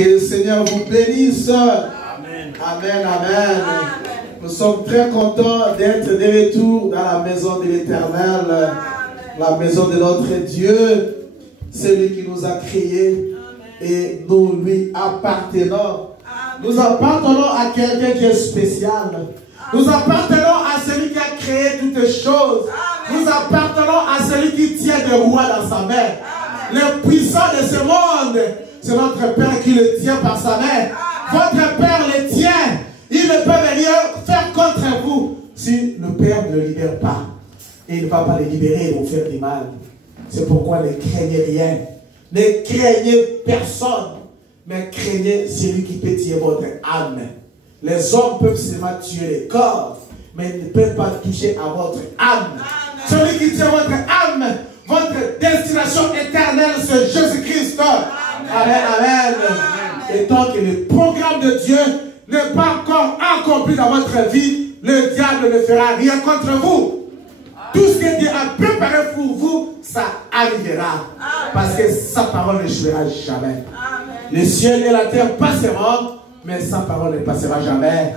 Que le Seigneur vous bénisse. Amen. Amen, amen. Nous sommes très contents d'être de retour dans la maison de l'Éternel, la maison de notre Dieu, celui qui nous a créés et nous lui appartenons. Nous appartenons à quelqu'un qui est spécial. Nous appartenons à celui qui a créé toutes choses. Nous appartenons à celui qui tient le roi dans sa main. Le puissant de ce monde, c'est notre Père qui le tient par sa main. Votre Père le tient. Il ne peut rien faire contre vous si le Père ne le libère pas. Et il ne va pas le libérer et vous faire du mal. C'est pourquoi ne craignez rien. Ne craignez personne. Mais craignez celui qui peut tuer votre âme. Les hommes peuvent seulement tuer le corps, mais ils ne peuvent pas toucher à votre âme. Celui qui tue votre âme, votre destination éternelle, c'est Jésus-Christ. Amen, amen. Et tant que le programme de Dieu n'est pas encore accompli dans votre vie, le diable ne fera rien contre vous. Tout ce que Dieu a préparé pour vous, ça arrivera. Parce que sa parole ne jouera jamais. Le ciel et la terre passeront, mais sa parole ne passera jamais.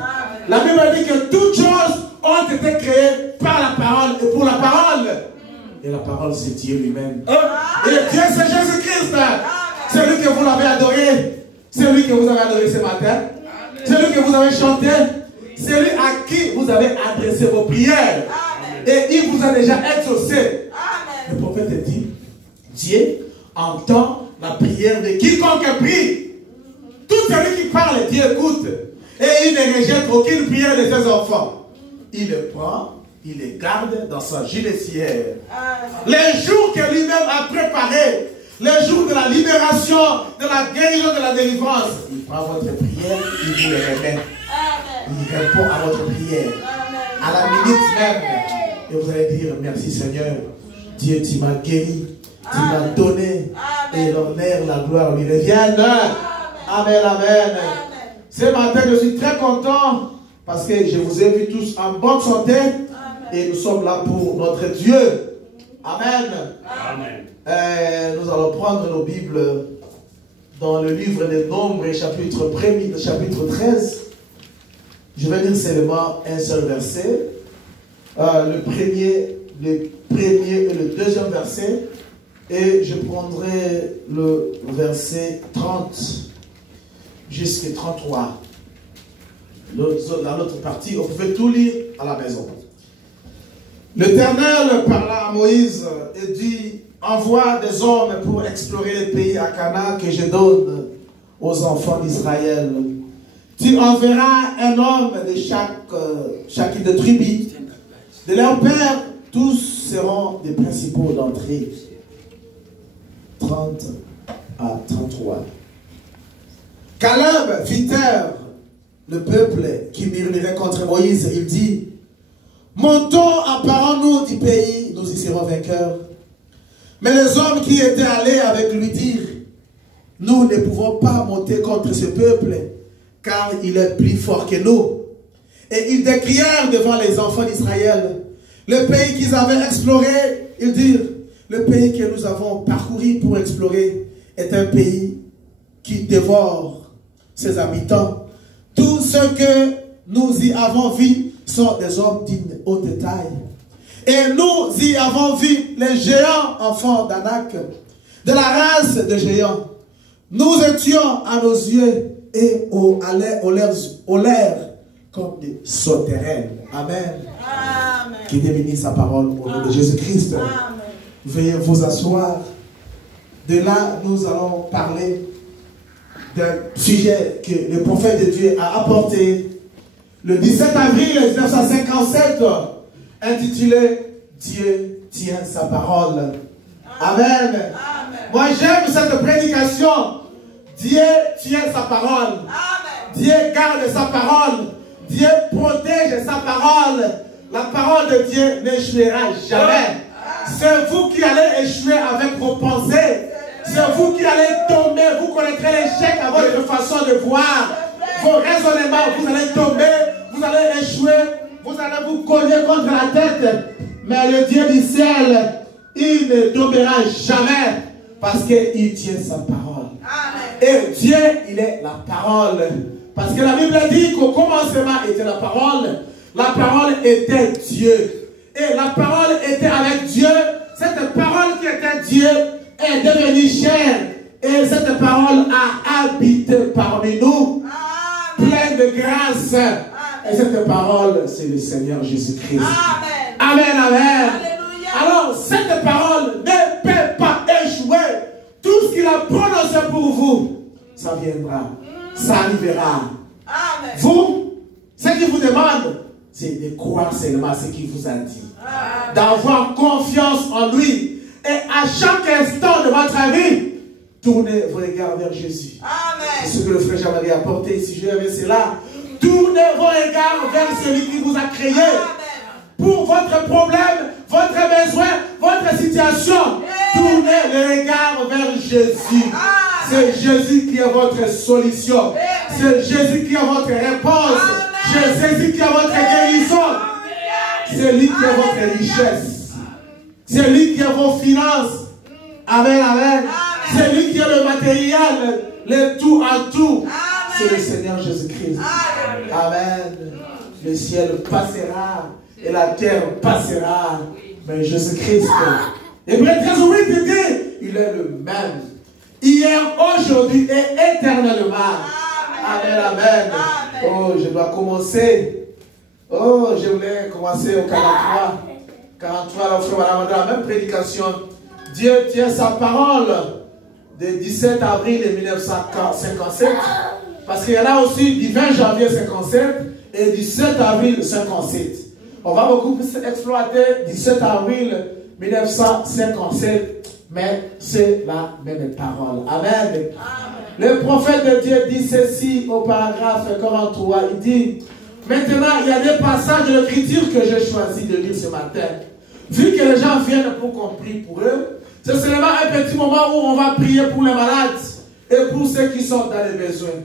La Bible dit que toutes choses ont été créées par la parole et pour la parole. Et la parole, c'est Dieu lui-même. Et Dieu, c'est Jésus-Christ. Celui que vous l'avez adoré. Celui que vous avez adoré ce matin. Celui que vous avez chanté. Celui à qui vous avez adressé vos prières. Et il vous a déjà exaucé. Le prophète dit, Dieu entend la prière de quiconque prie. Tout celui qui parle, Dieu écoute. Et il ne rejette aucune prière de ses enfants. Il le prend, il les garde dans sa giletière. Les jours que lui-même a préparés, les jours de la libération, de la guérison, de la délivrance, il prend votre prière, il vous les remet. Il répond à votre prière. À la minute même. Et vous allez dire, merci Seigneur. Dieu, tu m'as guéri. Tu m'as donné. Et l'honneur, la gloire lui reviennent. Amen, amen. Ce matin, je suis très content parce que je vous ai vus tous en bonne santé et nous sommes là pour notre Dieu. Amen. Amen. Nous allons prendre nos Bibles dans le livre des Nombres, chapitre 1er, chapitre 13. Je vais lire seulement un seul verset. Le premier et le deuxième verset. Et je prendrai le verset 30 jusqu'à 33. L'autre partie, on pouvait tout lire à la maison. L'Éternel parla à Moïse et dit, envoie des hommes pour explorer les pays à Canaan que je donne aux enfants d'Israël. Tu enverras un homme de chaque de tribu. De leur père, tous seront des principaux d'entrée. 30 à 33. Caleb fit taire le peuple qui murmurait contre Moïse. Il dit, montons, emparons-nous du pays, nous y serons vainqueurs. Mais les hommes qui étaient allés avec lui dirent, nous ne pouvons pas monter contre ce peuple, car il est plus fort que nous. Et ils décrièrent devant les enfants d'Israël le pays qu'ils avaient exploré. Ils dirent, le pays que nous avons parcouru pour explorer est un pays qui dévore ses habitants. Tous ceux que nous y avons vus sont des hommes d'une haute taille. Et nous y avons vu les géants enfants d'Anak, de la race de géants. Nous étions à nos yeux et au l'air comme des sauterelles. Amen. Amen. Qui bénisse sa parole au nom de Jésus-Christ. Veuillez vous asseoir. De là, nous allons parler d'un sujet que le prophète de Dieu a apporté le 17 avril 1957, intitulé Dieu tient sa parole. Amen. Amen. Moi, j'aime cette prédication. Dieu tient sa parole. Amen. Dieu garde sa parole. Dieu protège sa parole. La parole de Dieu n'échouera jamais. C'est vous qui allez échouer avec vos pensées. C'est vous qui allez tomber. Vous connaîtrez l'échec à votre façon de voir. Vos raisonnements, vous allez tomber. Vous allez échouer. Vous allez vous cogner contre la tête. Mais le Dieu du ciel, il ne tombera jamais. Parce qu'il tient sa parole. Amen. Et Dieu, il est la parole. Parce que la Bible dit qu'au commencement était la parole. La parole était Dieu. Et la parole était avec Dieu. Cette parole qui était Dieu est devenue chair. Et cette parole a habité parmi nous. Pleine de grâce. Et cette parole, c'est le Seigneur Jésus-Christ. Amen, amen. Alléluia. Alors, cette parole ne peut pas échouer. Tout ce qu'il a prononcé pour vous, ça viendra. Ça arrivera. Amen. Vous, ce qu'il vous demande, c'est de croire seulement ce qu'il vous a dit. D'avoir confiance en lui. Et à chaque instant de votre vie, tournez vos regards vers Jésus. C'est ce que le frère Jean-Marie a apporté ici. Je vais cela. Tournez vos regards vers celui qui vous a créé. Pour votre problème, votre besoin, votre situation. Tournez le regard vers Jésus. C'est Jésus qui est votre solution. C'est Jésus qui est votre réponse. C'est Jésus qui est votre guérison. C'est lui qui est votre richesse. C'est lui qui est vos finances. Amen, amen. C'est lui qui est le matériel, le tout en tout. C'est le Seigneur Jésus-Christ. Amen. Le ciel passera et la terre passera. Mais Jésus-Christ, Hébreux 13:8 dit, il est le même. Hier, aujourd'hui et éternellement. Amen, amen. Oh, je dois commencer. Oh, je voulais commencer au 43. 43, la même prédication. Dieu tient sa parole de 17 avril 1957. Parce qu'il y en a aussi du 20 janvier 57 et du 7 avril 57. On va beaucoup plus exploiter 17 avril 1957, mais c'est la même parole. Amen. Le prophète de Dieu dit ceci au paragraphe 43. Il dit, maintenant, il y a des passages de l'écriture que j'ai choisi de lire ce matin. Vu que les gens viennent pour qu'on prie pour eux, c'est seulement un petit moment où on va prier pour les malades et pour ceux qui sont dans les besoins.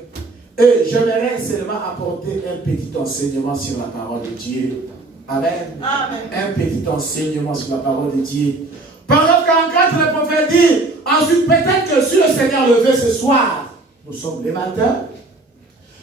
Et j'aimerais seulement apporter un petit enseignement sur la parole de Dieu. Amen. Amen. Un petit enseignement sur la parole de Dieu. Paragraphe 44, le prophète dit, ensuite peut-être que si le Seigneur le veut ce soir, nous sommes les matins,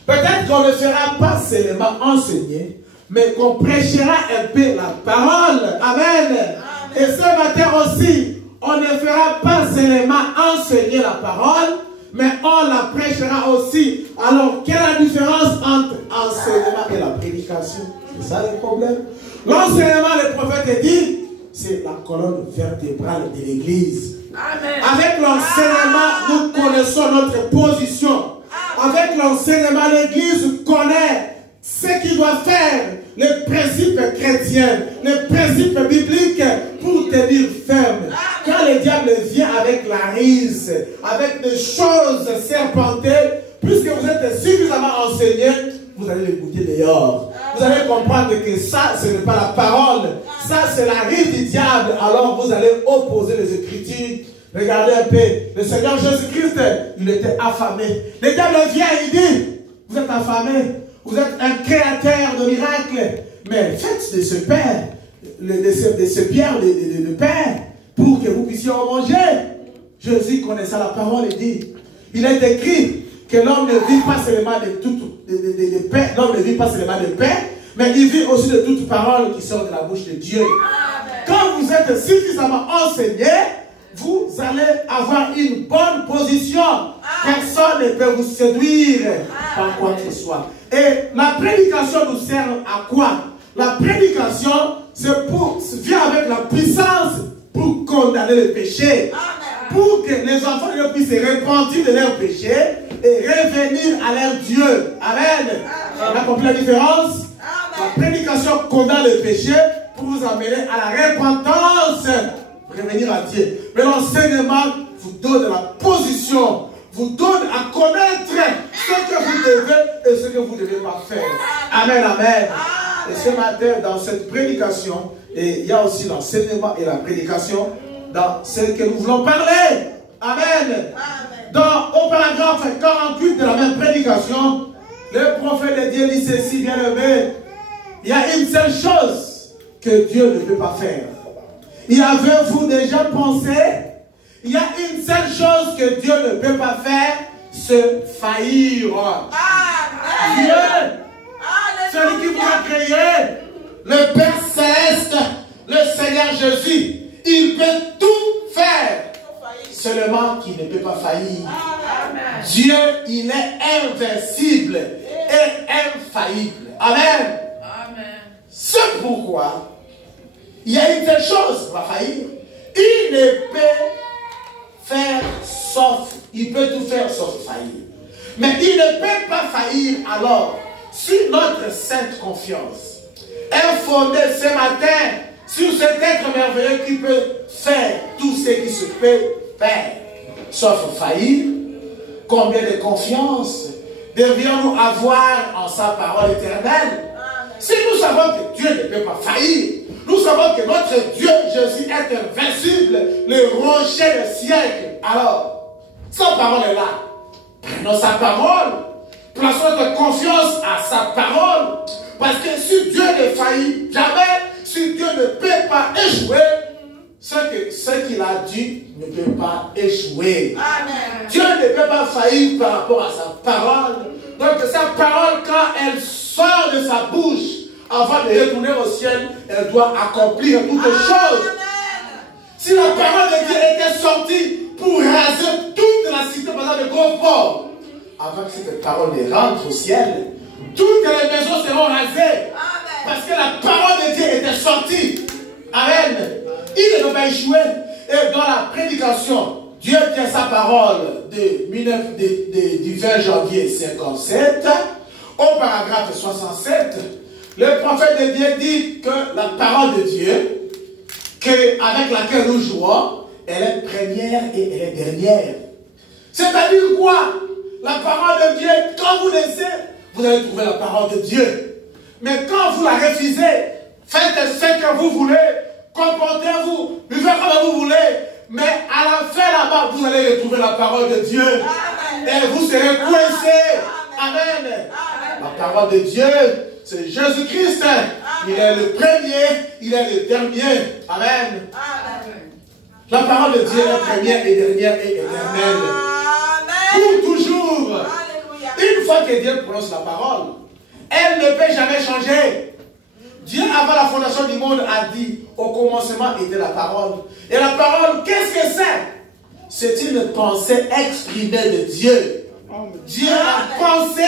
peut-être qu'on ne fera pas seulement enseigner, mais qu'on prêchera un peu la parole. Amen. Amen. Et ce matin aussi, on ne fera pas seulement enseigner la parole, mais on la prêchera aussi. Alors, quelle est la différence entre enseignement et la prédication? C'est ça le problème. L'enseignement, le prophète dit, c'est la colonne vertébrale de l'Église. Avec l'enseignement, nous connaissons notre position. Avec l'enseignement, l'Église connaît ce qu'il doit faire, les principes chrétiens, les principes bibliques pour tenir ferme. Quand le diable vient avec la rise, avec des choses serpentées, puisque vous êtes suffisamment enseigné, vous allez les goûter dehors. Vous allez comprendre que ça, ce n'est pas la parole. Ça, c'est la rise du diable. Alors, vous allez opposer les Écritures. Regardez un peu. Le Seigneur Jésus-Christ, il était affamé. Le diable vient et il dit, vous êtes affamé. Vous êtes un créateur de miracles. Mais faites de ce pain, de ce pierre de pain, pour que vous puissiez en manger. Jésus connaissait la parole et dit, il est écrit que l'homme ne vit pas seulement de pain, l'homme ne vit pas seulement de pain, mais il vit aussi de toute parole qui sort de la bouche de Dieu. Amen. Quand vous êtes suffisamment enseigné, vous allez avoir une bonne position. Personne ne peut vous séduire par quoi que ce soit. Et la prédication nous sert à quoi? La prédication, vient avec la puissance pour condamner le péché. Pour que les enfants de Dieu puissent se repentir de leurs péchés et revenir à leur Dieu. Amen. On a compris la différence? La prédication condamne le péché pour vous amener à la repentance. Revenir à Dieu. Mais l'enseignement vous donne la position, vous donne à connaître ce que vous devez et ce que vous ne devez pas faire. Amen, amen. Et ce matin, dans cette prédication, et il y a aussi l'enseignement et la prédication dans ce que nous voulons parler. Amen. Au paragraphe 48 de la même prédication, le prophète de Dieu dit ceci, bien aimé. Il y a une seule chose que Dieu ne peut pas faire. Y avez-vous déjà pensé? Il y a une seule chose que Dieu ne peut pas faire, se faillir. Dieu, celui qui vous a créé, le Père Céleste, le Seigneur Jésus, il peut tout faire. Seulement qu'il ne peut pas faillir. Dieu, il est invincible et infaillible. Amen. C'est pourquoi il y a une telle chose qui va faillir. Il ne peut faire sauf, il peut tout faire sauf faillir. Mais il ne peut pas faillir alors sur notre sainte confiance est fondée ce matin sur cet être merveilleux qui peut faire tout ce qui se peut faire sauf faillir. Combien de confiance devrions-nous avoir en sa parole éternelle? Si nous savons que Dieu ne peut pas faillir, nous savons que notre Dieu Jésus est invincible, le rocher des siècles. Alors, sa parole est là. Prenons sa parole. Plaçons notre confiance à sa parole. Parce que si Dieu ne faillit jamais, si Dieu ne peut pas échouer, ce qu'il a dit ne peut pas échouer. Amen. Dieu ne peut pas faillir par rapport à sa parole. Donc sa parole, quand elle sort de sa bouche, avant de retourner au ciel, elle doit accomplir toutes choses. Si la parole de Dieu était sortie pour raser toute la cité, par exemple, de gros ports, avant que cette parole ne rentre au ciel, toutes les maisons seront rasées. Amen. Parce que la parole de Dieu était sortie. Amen. Il ne peut pas échouer. Et dans la prédication, Dieu tient sa parole du 20 janvier 1957, au paragraphe 67, le prophète de Dieu dit que la parole de Dieu, avec laquelle nous jouons, elle est première et elle est dernière. C'est-à-dire quoi? La parole de Dieu, quand vous laissez, vous allez trouver la parole de Dieu. Mais quand vous la refusez, faites ce que vous voulez, comportez-vous, buvez comme vous voulez, mais à la fin là-bas, vous allez retrouver la parole de Dieu. Amen. Et vous serez coincés. Amen. Amen. La parole de Dieu, c'est Jésus-Christ. Il est le premier, il est le dernier. Amen. Amen. La parole de Dieu est première et dernière et éternelle. Pour toujours. Alléluia. Une fois que Dieu prononce la parole, elle ne peut jamais changer. Dieu, avant la fondation du monde, a dit, au commencement était la parole. Et la parole, qu'est-ce que c'est? C'est une pensée exprimée de Dieu. Dieu a pensé.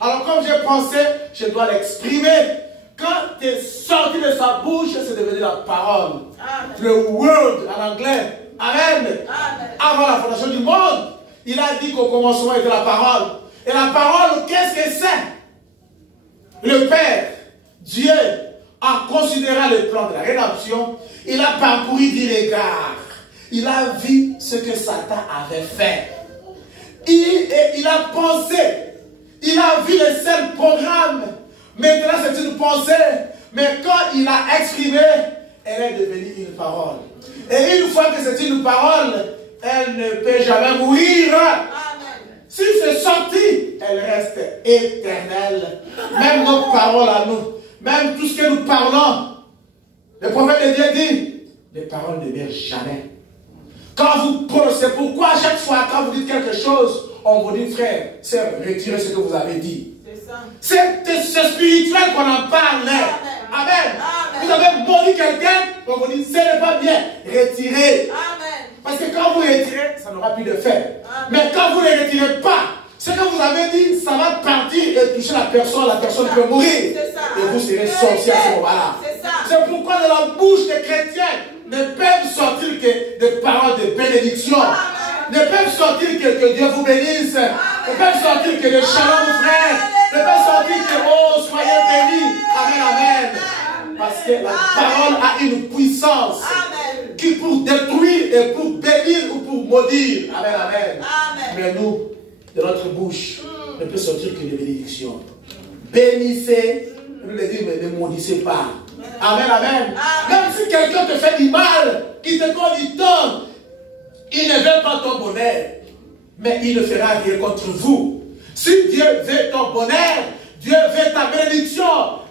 Alors comme j'ai pensé, je dois l'exprimer. Quand tu es sorti de sa bouche, c'est devenu la parole. Amen. Le word en anglais. Amen. Amen. Avant la fondation du monde, il a dit qu'au commencement était la parole. Et la parole, qu'est-ce que c'est? Le Père, Dieu, en considérant le plan de la rédemption, il a parcouru du regard. Il a vu ce que Satan avait fait. Il a pensé. Il a vu le seul programme. Maintenant, c'est une pensée. Mais quand il a exprimé, elle est devenue une parole. Et une fois que c'est une parole, elle ne peut jamais mourir. Si c'est sorti, elle reste éternelle. Même nos paroles à nous, même tout ce que nous parlons, le prophète de Dieu dit, les paroles ne meurent jamais. Quand vous prononcez, c'est pourquoi à chaque fois quand vous dites quelque chose, on vous dit, frère, c'est retirer ce que vous avez dit. C'est spirituel qu'on en parle. Amen. Amen. Vous avez maudit quelqu'un, on vous dit, ce n'est pas bien, retirez. Amen. Parce que quand vous retirez, ça n'aura plus d'effet. Mais quand vous ne retirez pas, ce que vous avez dit, ça va partir et toucher la personne peut mourir. Et vous serez sortis à ce moment-là. C'est pourquoi de la bouche des chrétiens ne peuvent sortir que des paroles de bénédiction. Ne peuvent sortir que Dieu vous bénisse. Ne peuvent sortir que des shalom, frères. Ne peuvent sortir que, oh, soyez bénis. Amen, amen. Parce que la parole a une puissance qui pour détruire et pour bénir ou pour maudire. Amen, amen. Mais nous, de notre bouche, ne peut sortir que des bénédictions. Bénissez, nous le disons, mais ne maudissez pas. Amen, amen. Même si quelqu'un te fait du mal, qui te cause du tort, il ne veut pas ton bonheur, mais il ne fera rien contre vous. Si Dieu veut ton bonheur, Dieu veut ta bénédiction,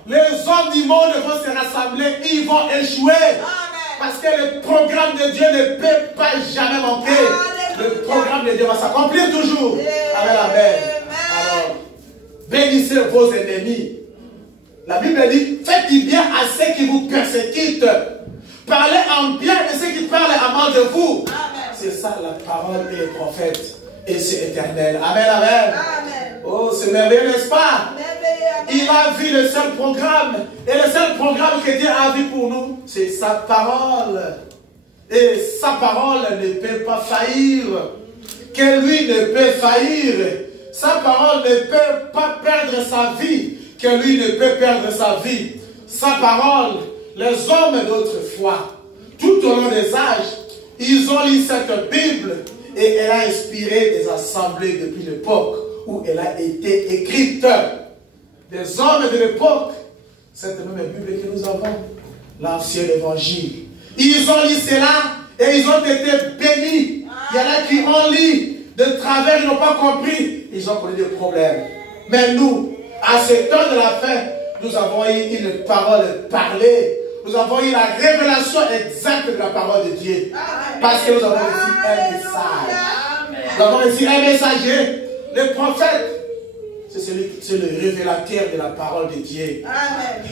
les hommes du monde vont se rassembler, ils vont échouer. Amen. Parce que le programme de Dieu ne peut pas jamais manquer. le programme de Dieu va s'accomplir toujours. Amen, amen. Alors, bénissez vos ennemis. La Bible dit, faites du bien à ceux qui vous persécutent. Parlez en bien de ceux qui parlent à mal de vous. C'est ça la parole et les prophètes. Et c'est éternel. Amen, amen. Amen. Oh, c'est merveilleux, n'est-ce pas? Il a vu le seul programme. Et le seul programme que Dieu a vu pour nous, c'est sa parole. Et sa parole ne peut pas faillir. Que lui ne peut faillir. Sa parole ne peut pas perdre sa vie. Que lui ne peut perdre sa vie. Sa parole, les hommes d'autrefois, tout au long des âges, ils ont lu cette Bible et elle a inspiré des assemblées depuis l'époque où elle a été écrite. Des hommes de l'époque, cette même Bible que nous avons, l'ancien évangile. Ils ont lu cela et ils ont été bénis. Il y en a qui ont lu de travers, ils n'ont pas compris. Ils ont connu des problèmes. Mais nous, à ce temps de la fin, nous avons eu une parole parlée. Nous avons eu la révélation exacte de la parole de Dieu. Parce que nous avons reçu un message. Nous avons reçu un messager. Le prophète, c'est le révélateur de la parole de Dieu.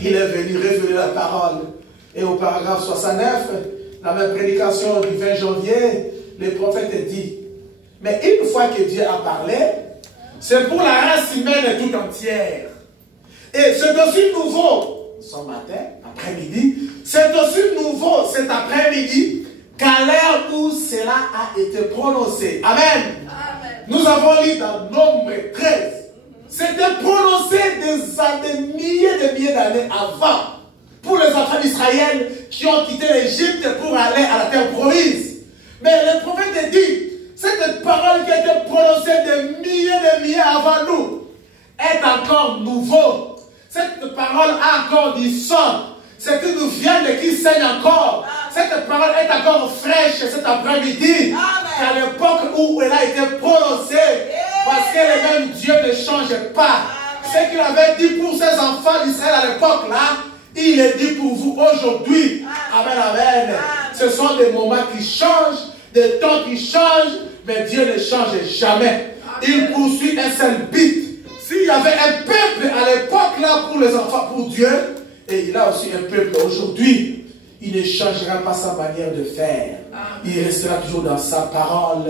Il est venu révéler la parole. Et au paragraphe 69, la même prédication du 20 janvier, le prophète dit, mais une fois que Dieu a parlé, c'est pour la race humaine tout entière. Et c'est aussi nouveau, ce matin, après-midi, c'est aussi nouveau cet après-midi qu'à l'heure où cela a été prononcé. Amen. Amen. Nous avons lu dans Nombre 13. C'était prononcé des milliers d'années avant pour les enfants d'Israël qui ont quitté l'Égypte pour aller à la terre promise. Mais le prophète dit, cette parole qui a été prononcée des milliers avant nous est encore nouveau. Cette parole a encore du sang. Ce qui nous vient de qui saigne encore. Cette parole est encore fraîche cet après-midi. Qu'à l'époque où elle a été prononcée. Parce que le même Dieu ne change pas. Ce qu'il avait dit pour ses enfants d'Israël à l'époque là, il est dit pour vous aujourd'hui. Amen, amen. Ce sont des moments qui changent, des temps qui changent, mais Dieu ne change jamais. Il poursuit un seul but. S'il y avait un peuple à l'époque là pour les enfants, pour Dieu, et il a aussi un peuple aujourd'hui, il ne changera pas sa manière de faire. Il restera toujours dans sa parole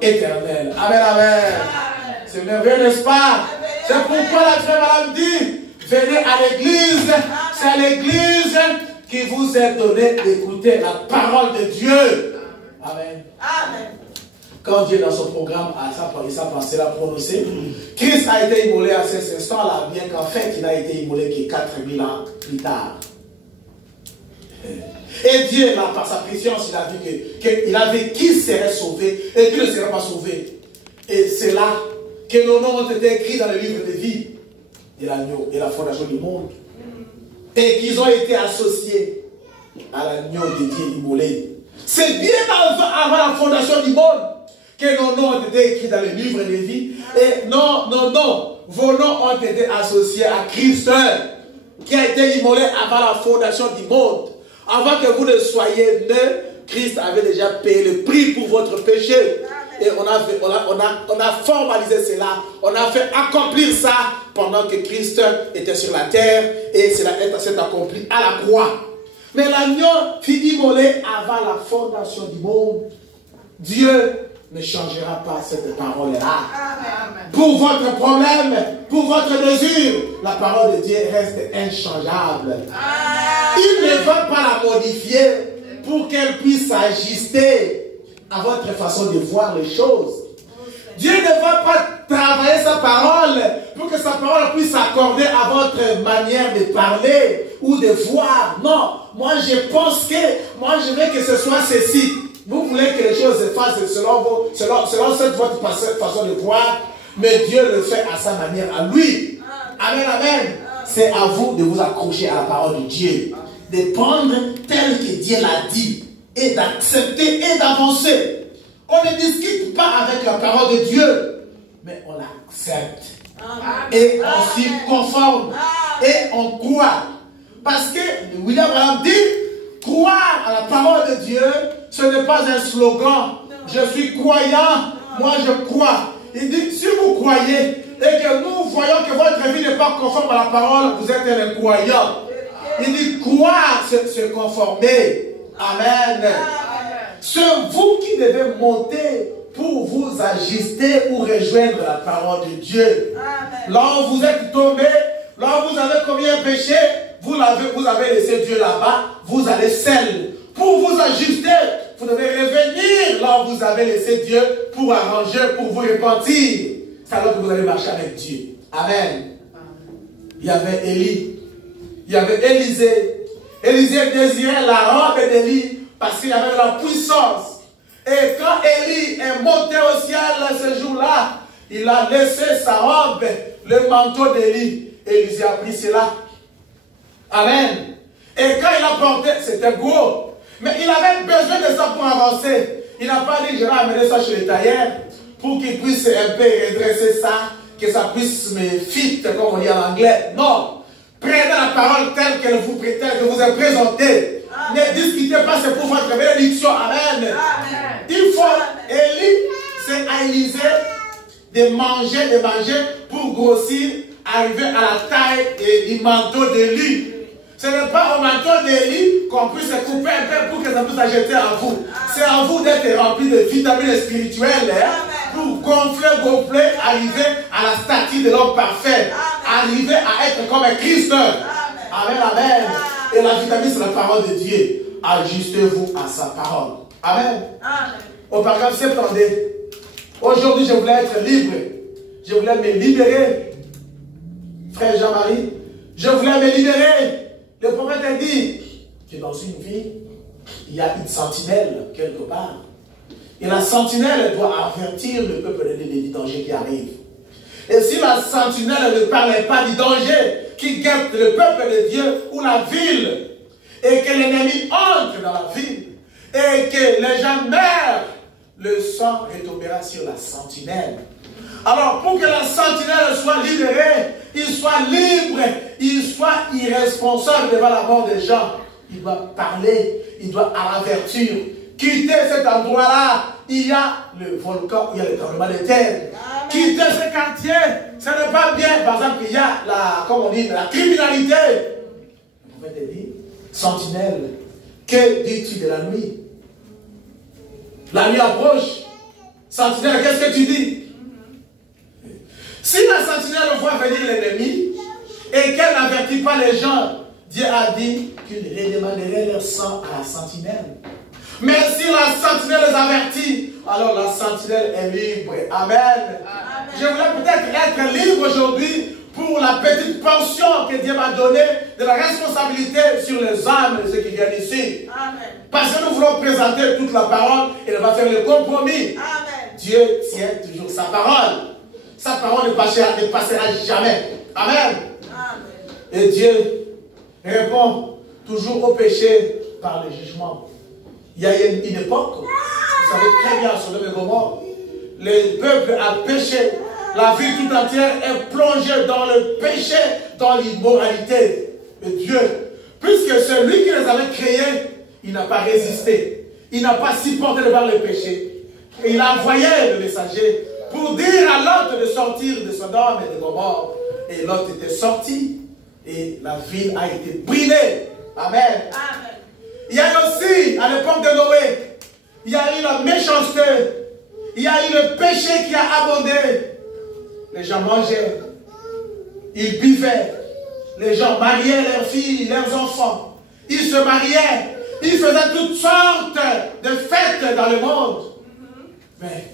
éternelle. Amen, amen. C'est merveilleux, n'est-ce pas? C'est pourquoi la frère madame dit, venez à l'église. C'est à l'église qui vous est donné d'écouter la parole de Dieu. Amen. Amen. Quand Dieu dans son programme sa pensée l'a prononcé, Christ a été immolé à cet instant-là, bien qu'en fait il n'a été immolé que 4000 ans plus tard. Et Dieu, là, par sa préscience, il a vu qu'il avait qui serait sauvé et qui ne serait pas sauvé. Et c'est là que nos noms ont été écrits dans le livre de vie de l'agneau et la fondation du monde. Et qu'ils ont été associés à l'agneau de Dieu immolé. C'est bien avant la fondation du monde que nos noms ont été écrits dans le livre de vie. Et non, vos noms ont été associés à Christ, qui a été immolé avant la fondation du monde. Avant que vous ne soyez nés, Christ avait déjà payé le prix pour votre péché. Et on a formalisé cela, on a fait accomplir ça pendant que Christ était sur la terre et cela s'est accompli à la croix. Mais l'agneau fut immolé avant la fondation du monde. Dieu ne changera pas cette parole-là. Pour votre problème, pour votre désir, la parole de Dieu reste inchangeable. Il ne va pas la modifier pour qu'elle puisse s'ajuster à votre façon de voir les choses. Dieu ne va pas travailler sa parole pour que sa parole puisse s'accorder à votre manière de parler ou de voir. Non, moi je pense que, moi je veux que ce soit ceci. Vous voulez que les choses se fassent selon votre façon de voir, mais Dieu le fait à sa manière, à lui. Amen, amen. C'est à vous de vous accrocher à la parole de Dieu, de prendre tel que Dieu l'a dit, et d'accepter et d'avancer. On ne discute pas avec la parole de Dieu, mais on l'accepte. Et on s'y conforme. Et on croit. Parce que William Branham dit, croire à la parole de Dieu, ce n'est pas un slogan, Je suis croyant, moi je crois. Il dit, si vous croyez et que nous voyons que votre vie n'est pas conforme à la parole, vous êtes un incroyant. Il dit, croire, se conformer. Amen. C'est vous qui devez monter pour vous ajuster ou rejoindre la parole de Dieu. Là où vous êtes tombé, là où vous avez commis un péché, vous avez laissé Dieu là-bas, vous allez seul. Pour vous ajuster, vous devez revenir là où vous avez laissé Dieu pour arranger, pour vous repentir. C'est alors que vous allez marcher avec Dieu. Amen. Il y avait Élie, il y avait Élisée. Élisée désirait la robe d'Élie parce qu'il avait la puissance. Et quand Élie est monté au ciel ce jour-là, il a laissé sa robe, le manteau d'Élie. Élisée a pris cela. Amen. Et quand il a porté, c'était gros. Mais il avait besoin de ça pour avancer. Il n'a pas dit, je vais amener ça chez les tailleurs pour qu'il puisse un peu redresser ça, que ça puisse me fit, comme on dit en anglais. Non. Prenez la parole telle que vous est présentée. Ne discutez pas, c'est pour votre bénédiction. Amen. Il faut, Élie, c'est à Élisée de manger pour grossir, arriver à la taille du manteau d'Élie. Ce n'est pas au manteau d'Élie qu'on puisse se couper un peu pour que ça puisse s'ajouter à vous. C'est à vous d'être rempli de vitamines spirituelles pour gonfler, arriver à la stature de l'homme parfait. Arriver à être comme un Christ. Amen, amen. Et la vitamine, c'est la parole de Dieu. Ajustez-vous à sa parole. Amen. Au paragraphe 72. Aujourd'hui, je voulais être libre. Je voulais me libérer. Frère Jean-Marie, je voulais me libérer. Le prophète a dit que dans une vie, il y a une sentinelle quelque part. Et la sentinelle doit avertir le peuple du danger qui arrive. Et si la sentinelle ne parlait pas du danger qui guette le peuple de Dieu ou la ville, et que l'ennemi entre dans la ville, et que les gens meurent, le sang retombera sur la sentinelle. Alors, pour que la sentinelle soit libérée, il soit libre, il soit irresponsable devant la mort des gens, il doit parler, il doit avertir. Quitter cet endroit-là, il y a le volcan, il y a le tremblement de terre. Quitter ce quartier, ce n'est pas bien. Par exemple, il y a la criminalité. Le prophète dit, sentinelle, que dis-tu de la nuit? La nuit approche. Sentinelle, qu'est-ce que tu dis? Si la sentinelle voit venir l'ennemi et qu'elle n'avertit pas les gens, Dieu a dit qu'il redemanderait leur sang à la sentinelle. Mais si la sentinelle les avertit, alors la sentinelle est libre. Amen. Amen. Je voulais peut-être être libre aujourd'hui pour la petite portion que Dieu m'a donnée de la responsabilité sur les âmes de ceux qui viennent ici. Amen. Parce que nous voulons présenter toute la parole et on va faire le compromis. Amen. Dieu tient toujours sa parole. Sa parole ne passera jamais. Amen. Amen. Et Dieu répond toujours au péché par le jugement. Il y a une époque, vous savez très bien, sur le Gomorrhe, le peuple a péché. La ville tout entière est plongée dans le péché, dans l'immoralité. Et Dieu, puisque celui qui les avait créés, il n'a pas résisté. Il n'a pas supporté devant le péché. Et il a envoyé le messager pour dire à Lot de sortir de Sodome et de Gomorrhe. Et Lot était sorti et la ville a été brûlée. Amen. Amen. Il y a aussi, à l'époque de Noé, il y a eu la méchanceté, il y a eu le péché qui a abondé. Les gens mangeaient, ils buvaient, les gens mariaient leurs filles, leurs enfants, ils se mariaient, ils faisaient toutes sortes de fêtes dans le monde. Mais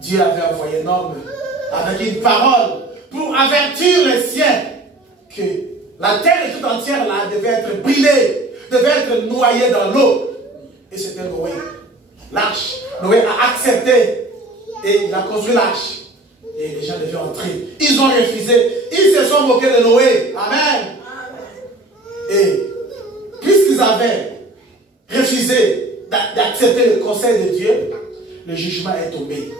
Dieu avait envoyé un homme avec une parole pour avertir les siens que la terre tout entière là devait être brûlée, devait être noyée dans l'eau. Et c'était Noé. L'arche. Noé a accepté et il a construit l'arche. Et les gens devaient entrer. Ils ont refusé. Ils se sont moqués de Noé. Amen. Et puisqu'ils avaient refusé d'accepter le conseil de Dieu, le jugement est tombé.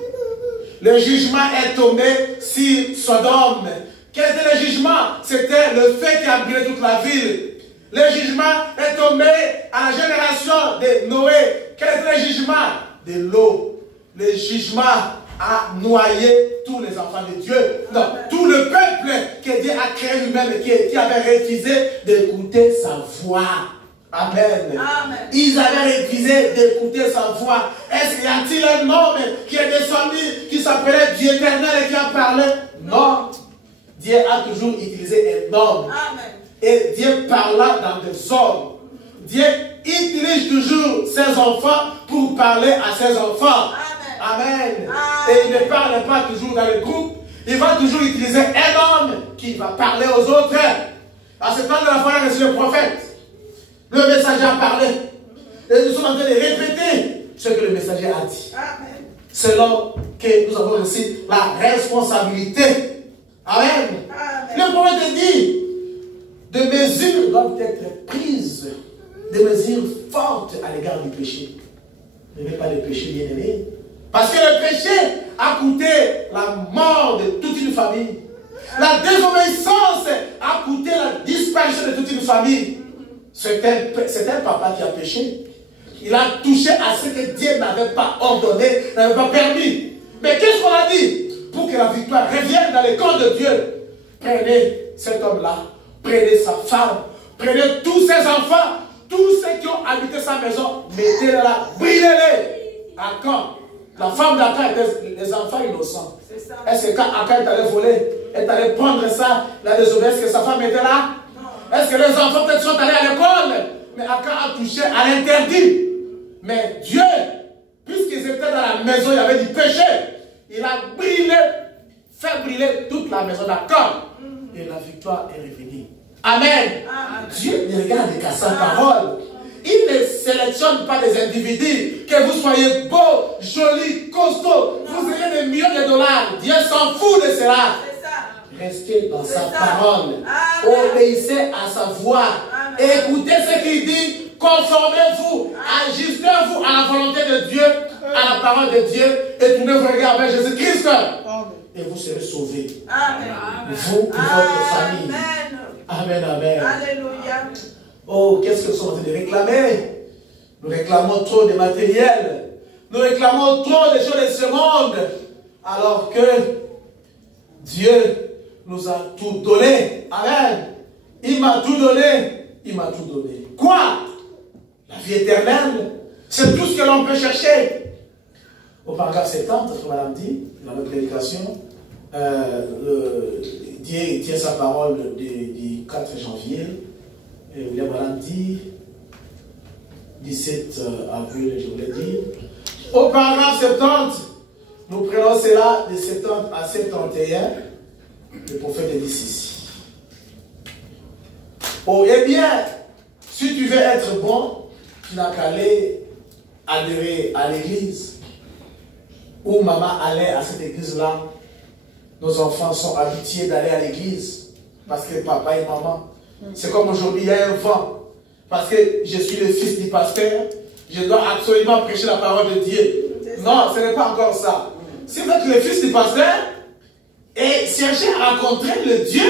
Le jugement est tombé sur Sodome. Quel était le jugement? C'était le feu qui a brûlé toute la ville. Le jugement est tombé à la génération de Noé. Quel était le jugement? De l'eau le jugement a noyé tous les enfants de Dieu. Non, tout le peuple que Dieu a créé lui-même et qui avait refusé d'écouter sa voix. Amen. Amen. Ils avaient refusé d'écouter sa voix. Est-ce qu'il y a-t-il un homme qui est descendu, qui s'appelait Dieu éternel et qui a parlé? Non. Dieu a toujours utilisé un homme. Amen. Et Dieu parla dans des hommes. Dieu utilise toujours ses enfants pour parler à ses enfants. Amen. Amen. Et il ne parle pas toujours dans le groupe. Il va toujours utiliser un homme qui va parler aux autres. À ce temps de la foi, il a reçu le prophète. Le messager a parlé. Et nous sommes en train de répéter ce que le messager a dit. Amen. C'est là que nous avons aussi la responsabilité. Amen. Amen. Le prophète dit, des mesures doivent être prises, des mesures fortes à l'égard du péché. N'aimez pas le péché, bien-aimé. Parce que le péché a coûté la mort de toute une famille. La désobéissance a coûté la disparition de toute une famille. C'est un papa qui a péché. Il a touché à ce que Dieu n'avait pas ordonné, n'avait pas permis. Mais qu'est-ce qu'on a dit? Pour que la victoire revienne dans les camps de Dieu, prenez cet homme-là, prenez sa femme, prenez tous ses enfants, tous ceux qui ont habité sa maison, mettez-les là, brûlez-les. À quand? La femme d'Akan était les enfants innocents. Est-ce que quand Akan est allé voler, est allé prendre ça, la désobéissance, que sa femme était là? Est-ce que les enfants peut-être sont allés à l'école? Mais Akan a touché à l'interdit. Mais Dieu, puisqu'ils étaient dans la maison, il y avait du péché. Il a brûlé, fait brûler toute la maison d'Akan. Et la victoire est revenue. Amen. Amen. Dieu ne regarde qu'à sa parole. Il ne sélectionne pas des individus. Que vous soyez beaux, jolis, costauds. Vous ayez des millions de dollars. Dieu s'en fout de cela. Restez dans sa parole. Amen. Obéissez à sa voix. Amen. Écoutez ce qu'il dit. Conformez-vous. Ajustez-vous à la volonté de Dieu, à la parole de Dieu. Et tournez-vous regard vers Jésus-Christ. Et vous serez sauvés. Amen. Vous et votre famille. Amen, amen. Alléluia. Oh, qu'est-ce que nous sommes en train de réclamer? Nous réclamons trop de matériel. Nous réclamons trop de choses de ce monde. Alors que Dieu nous a tout donné. Amen. Il m'a tout donné. Il m'a tout donné. Quoi? La vie éternelle. C'est tout ce que l'on peut chercher. Au paragraphe 70, comme madame dit, dans notre prédication, Dieu tient sa parole du 4 janvier. Et William Madame dit, 17 avril, je vous l'ai dit. Au paragraphe 70, nous prenons cela de 70 à 71. Le prophète dit ceci. Oh, eh bien, si tu veux être bon, tu n'as qu'à aller adhérer à l'église. Où maman allait à cette église-là. Nos enfants sont habitués d'aller à l'église. Parce que papa et maman. C'est comme aujourd'hui, il y a un vent. Parce que je suis le fils du pasteur. Je dois absolument prêcher la parole de Dieu. Non, ce n'est pas encore ça. Si vous êtes le fils du pasteur, et cherchez à rencontrer le Dieu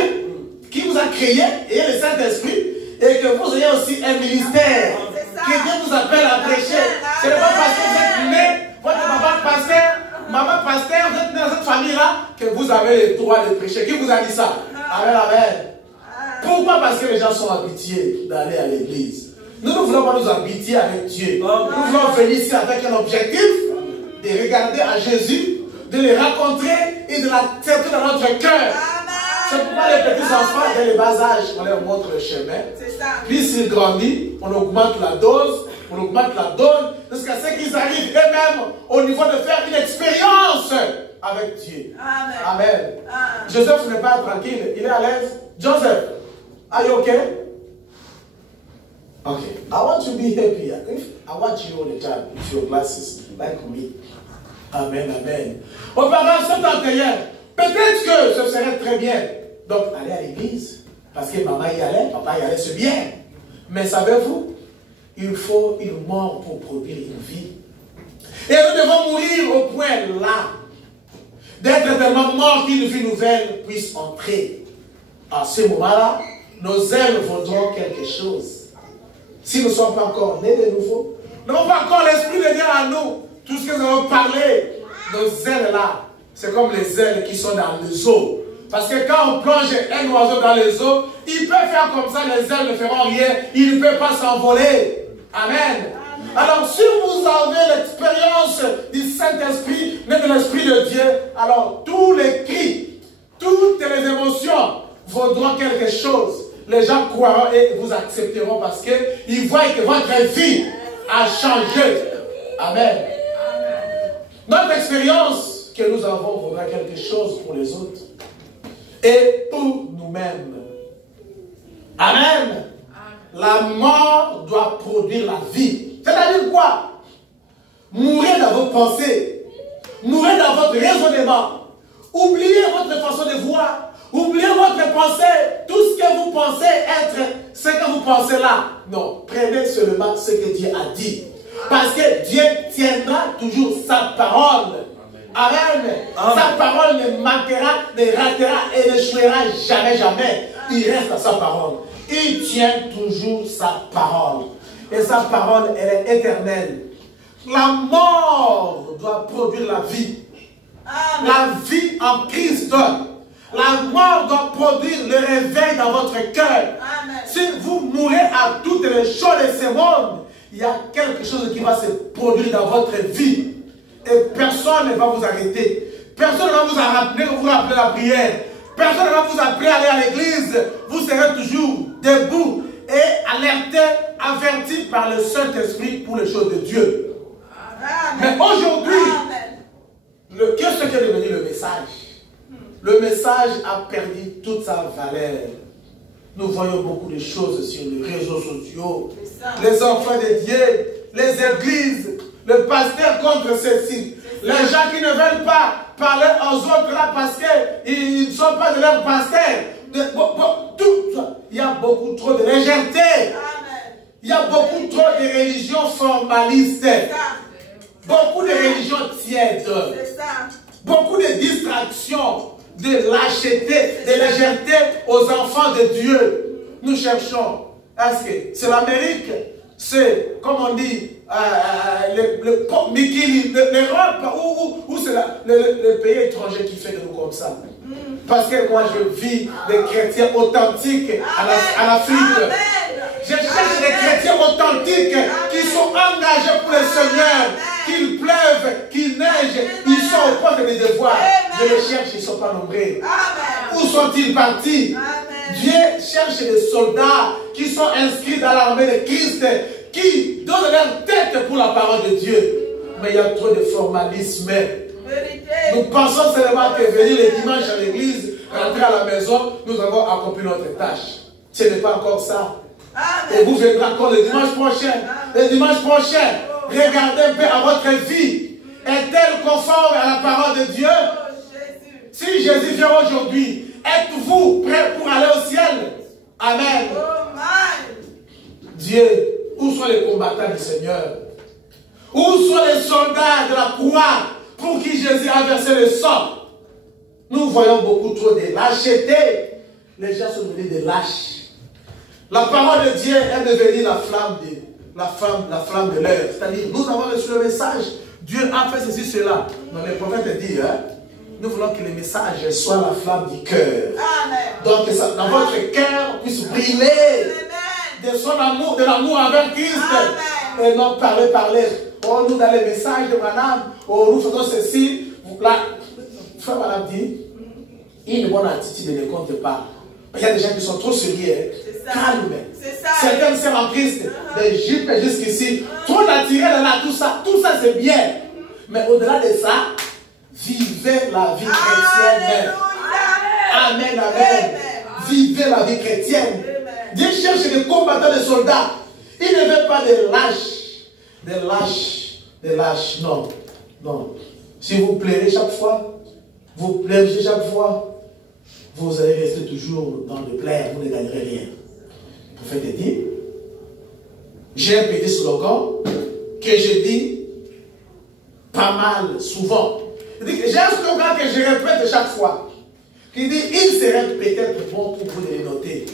qui vous a créé, et le Saint-Esprit, et que vous ayez aussi un ministère, que Dieu vous appelle à prêcher. Ce n'est pas parce que vous êtes né, votre papa pasteur, maman pasteur, vous êtes né dans cette famille-là, que vous avez le droit de prêcher. Qui vous a dit ça? Amen, amen. Pourquoi? Parce que les gens sont habitués d'aller à l'église. Nous ne voulons pas nous habituer avec Dieu. Nous voulons venir ici avec un objectif, de regarder à Jésus, de le rencontrer et de l'accepter dans notre cœur. C'est pourquoi les petits enfants, dès le bas âge, on leur montre le chemin. Puis s'ils grandissent, on augmente la dose, on augmente la donne, jusqu'à ce qu'ils arrivent eux-mêmes au niveau de faire une expérience avec Dieu. Amen. Amen. Amen. Joseph n'est pas tranquille, il est à l'aise. Joseph, are you okay? Okay. I want to be happy. I want you all the time with your glasses, like me. Amen, amen. Au paragraphe 71, peut-être que ce serait très bien. Donc, aller à l'église, parce que maman y allait, papa y allait, c'est bien. Mais savez-vous, il faut une mort pour produire une vie. Et nous devons mourir au point là, d'être tellement morts qu'une vie nouvelle puisse entrer. À ce moment-là, nos ailes vaudront quelque chose. Si nous ne sommes pas encore nés de nouveau, nous n'avons pas encore l'Esprit de Dieu en nous. Tout ce que nous avons parlé, nos ailes là, c'est comme les ailes qui sont dans les eaux. Parce que quand on plonge un oiseau dans les eaux, il peut faire comme ça, les ailes ne feront rien, il ne peut pas s'envoler. Amen. Alors si vous avez l'expérience du Saint-Esprit, né de l'Esprit de Dieu, alors tous les cris, toutes les émotions vaudront quelque chose. Les gens croiront et vous accepteront parce qu'ils voient que votre vie a changé. Amen. Notre expérience que nous avons vaudra quelque chose pour les autres et pour nous-mêmes. Amen. La mort doit produire la vie. C'est-à-dire quoi? Mourir dans vos pensées, mourir dans votre raisonnement, oubliez votre façon de voir, oubliez votre pensée, tout ce que vous pensez être, ce que vous pensez là. Non, prenez seulement ce que Dieu a dit. Parce que Dieu tiendra toujours sa parole. Amen. Sa parole ne manquera, ne ratera et n'échouera jamais, jamais. Il reste à sa parole. Il tient toujours sa parole. Et sa parole, elle est éternelle. La mort doit produire la vie. Amen. La vie en Christ. La mort doit produire le réveil dans votre cœur. Si vous mourrez à toutes les choses de ce monde, il y a quelque chose qui va se produire dans votre vie. Et personne ne va vous arrêter. Personne ne va vous rappeler la prière. Personne ne va vous appeler à aller à l'église. Vous serez toujours debout et alerté, averti par le Saint-Esprit pour les choses de Dieu. Amen. Mais aujourd'hui, qu'est-ce qui est devenu le message? Le message a perdu toute sa valeur. Nous voyons beaucoup de choses sur les réseaux sociaux. Les enfants de Dieu, les églises, le pasteur contre ceci. Les gens qui ne veulent pas parler aux autres là parce qu'ils ne sont pas de leur pasteur. Il y a beaucoup trop de légèreté. Il y a beaucoup trop de religions formalistes. Beaucoup de religions tièdes. Beaucoup de distractions, de lâcheté, de légèreté aux enfants de Dieu. Nous cherchons. Est-ce que c'est l'Amérique? C'est, comme on dit, l'Europe ou c'est le pays étranger qui fait de nous comme ça? Parce que moi je vis des chrétiens authentiques en Afrique. Je cherche des chrétiens authentiques qui sont engagés pour le Seigneur. Qu'il pleuve, qu'il neige, ils sont au point de les devoirs. Je les cherche, ils ne sont pas nombreux. Où sont-ils partis? Dieu cherche des soldats qui sont inscrits dans l'armée de Christ, qui donnent leur tête pour la parole de Dieu. Mais il y a trop de formalisme. Nous pensons seulement que venir le dimanche à l'église, rentrer à la maison, nous avons accompli notre tâche. Ce n'est pas encore ça. Et vous viendrez encore le dimanche prochain. Le dimanche prochain, regardez un peu à votre vie. Est-elle conforme à la parole de Dieu? Si Jésus vient aujourd'hui, êtes-vous prêts pour aller au ciel? Amen. Dieu, où sont les combattants du Seigneur? Où sont les soldats de la croix pour qui Jésus a versé le sang? Nous voyons beaucoup trop de lâcheté. Les gens sont devenus des lâches. La parole de Dieu est devenue la flamme de l'air. C'est-à-dire, nous avons reçu le message. Dieu a fait ceci, cela. Donc, le prophète dit, nous voulons que le message soit la flamme du cœur. Donc, que ça, dans votre cœur puisse briller de son amour, de l'amour envers Christ. Et non parler. Oh, nous, dans les messages de madame, oh, nous faisons ceci. Là, frère madame dit, une bonne attitude ne compte pas. Il y a des gens qui sont trop sérieux, calmes. Certains sont en Christ, des jupes jusqu'ici, trop naturels là, tout ça c'est bien. Mais au-delà de ça, vivez la vie chrétienne. Amen, amen. Vivez la vie chrétienne. Dieu cherche des combattants, des soldats. Il ne veut pas des lâches, non. Si vous pleurez chaque fois, vous pleurez chaque fois, vous allez rester toujours dans le plaire, vous ne gagnerez rien. Le prophète dit, j'ai un petit slogan que je dis pas mal, souvent. J'ai un slogan que je répète chaque fois, qui dit, il serait peut-être bon pour vous de les noter.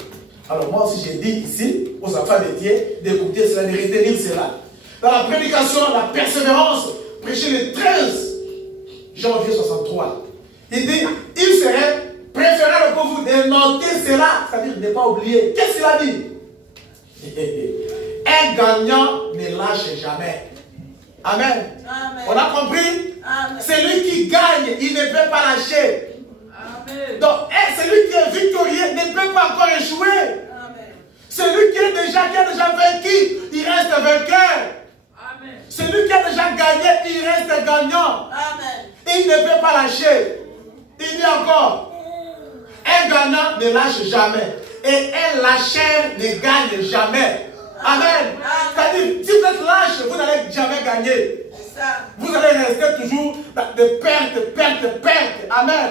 Alors moi aussi j'ai dit ici, aux enfants de Dieu, d'écouter cela, de retenir cela. Dans la prédication, la persévérance, prêcher les 13 janvier 63. Il dit, il serait préférable pour vous de noter cela, c'est-à-dire ne pas oublier. Qu'est-ce qu'il a dit? Un gagnant ne lâche jamais. Amen. Amen. On a compris? Celui qui gagne, il ne peut pas lâcher. Amen. Donc, celui qui est victorieux ne peut pas encore échouer. Amen. Celui qui a déjà vaincu, il reste vainqueur. Amen. Celui qui a déjà gagné, il reste gagnant. Amen. Il ne peut pas lâcher. Il dit encore, un gagnant ne lâche jamais. Et un lâcheur ne gagne jamais. Amen. C'est-à-dire, si vous êtes lâche, vous n'allez jamais gagner. Vous allez rester toujours de perte. Amen.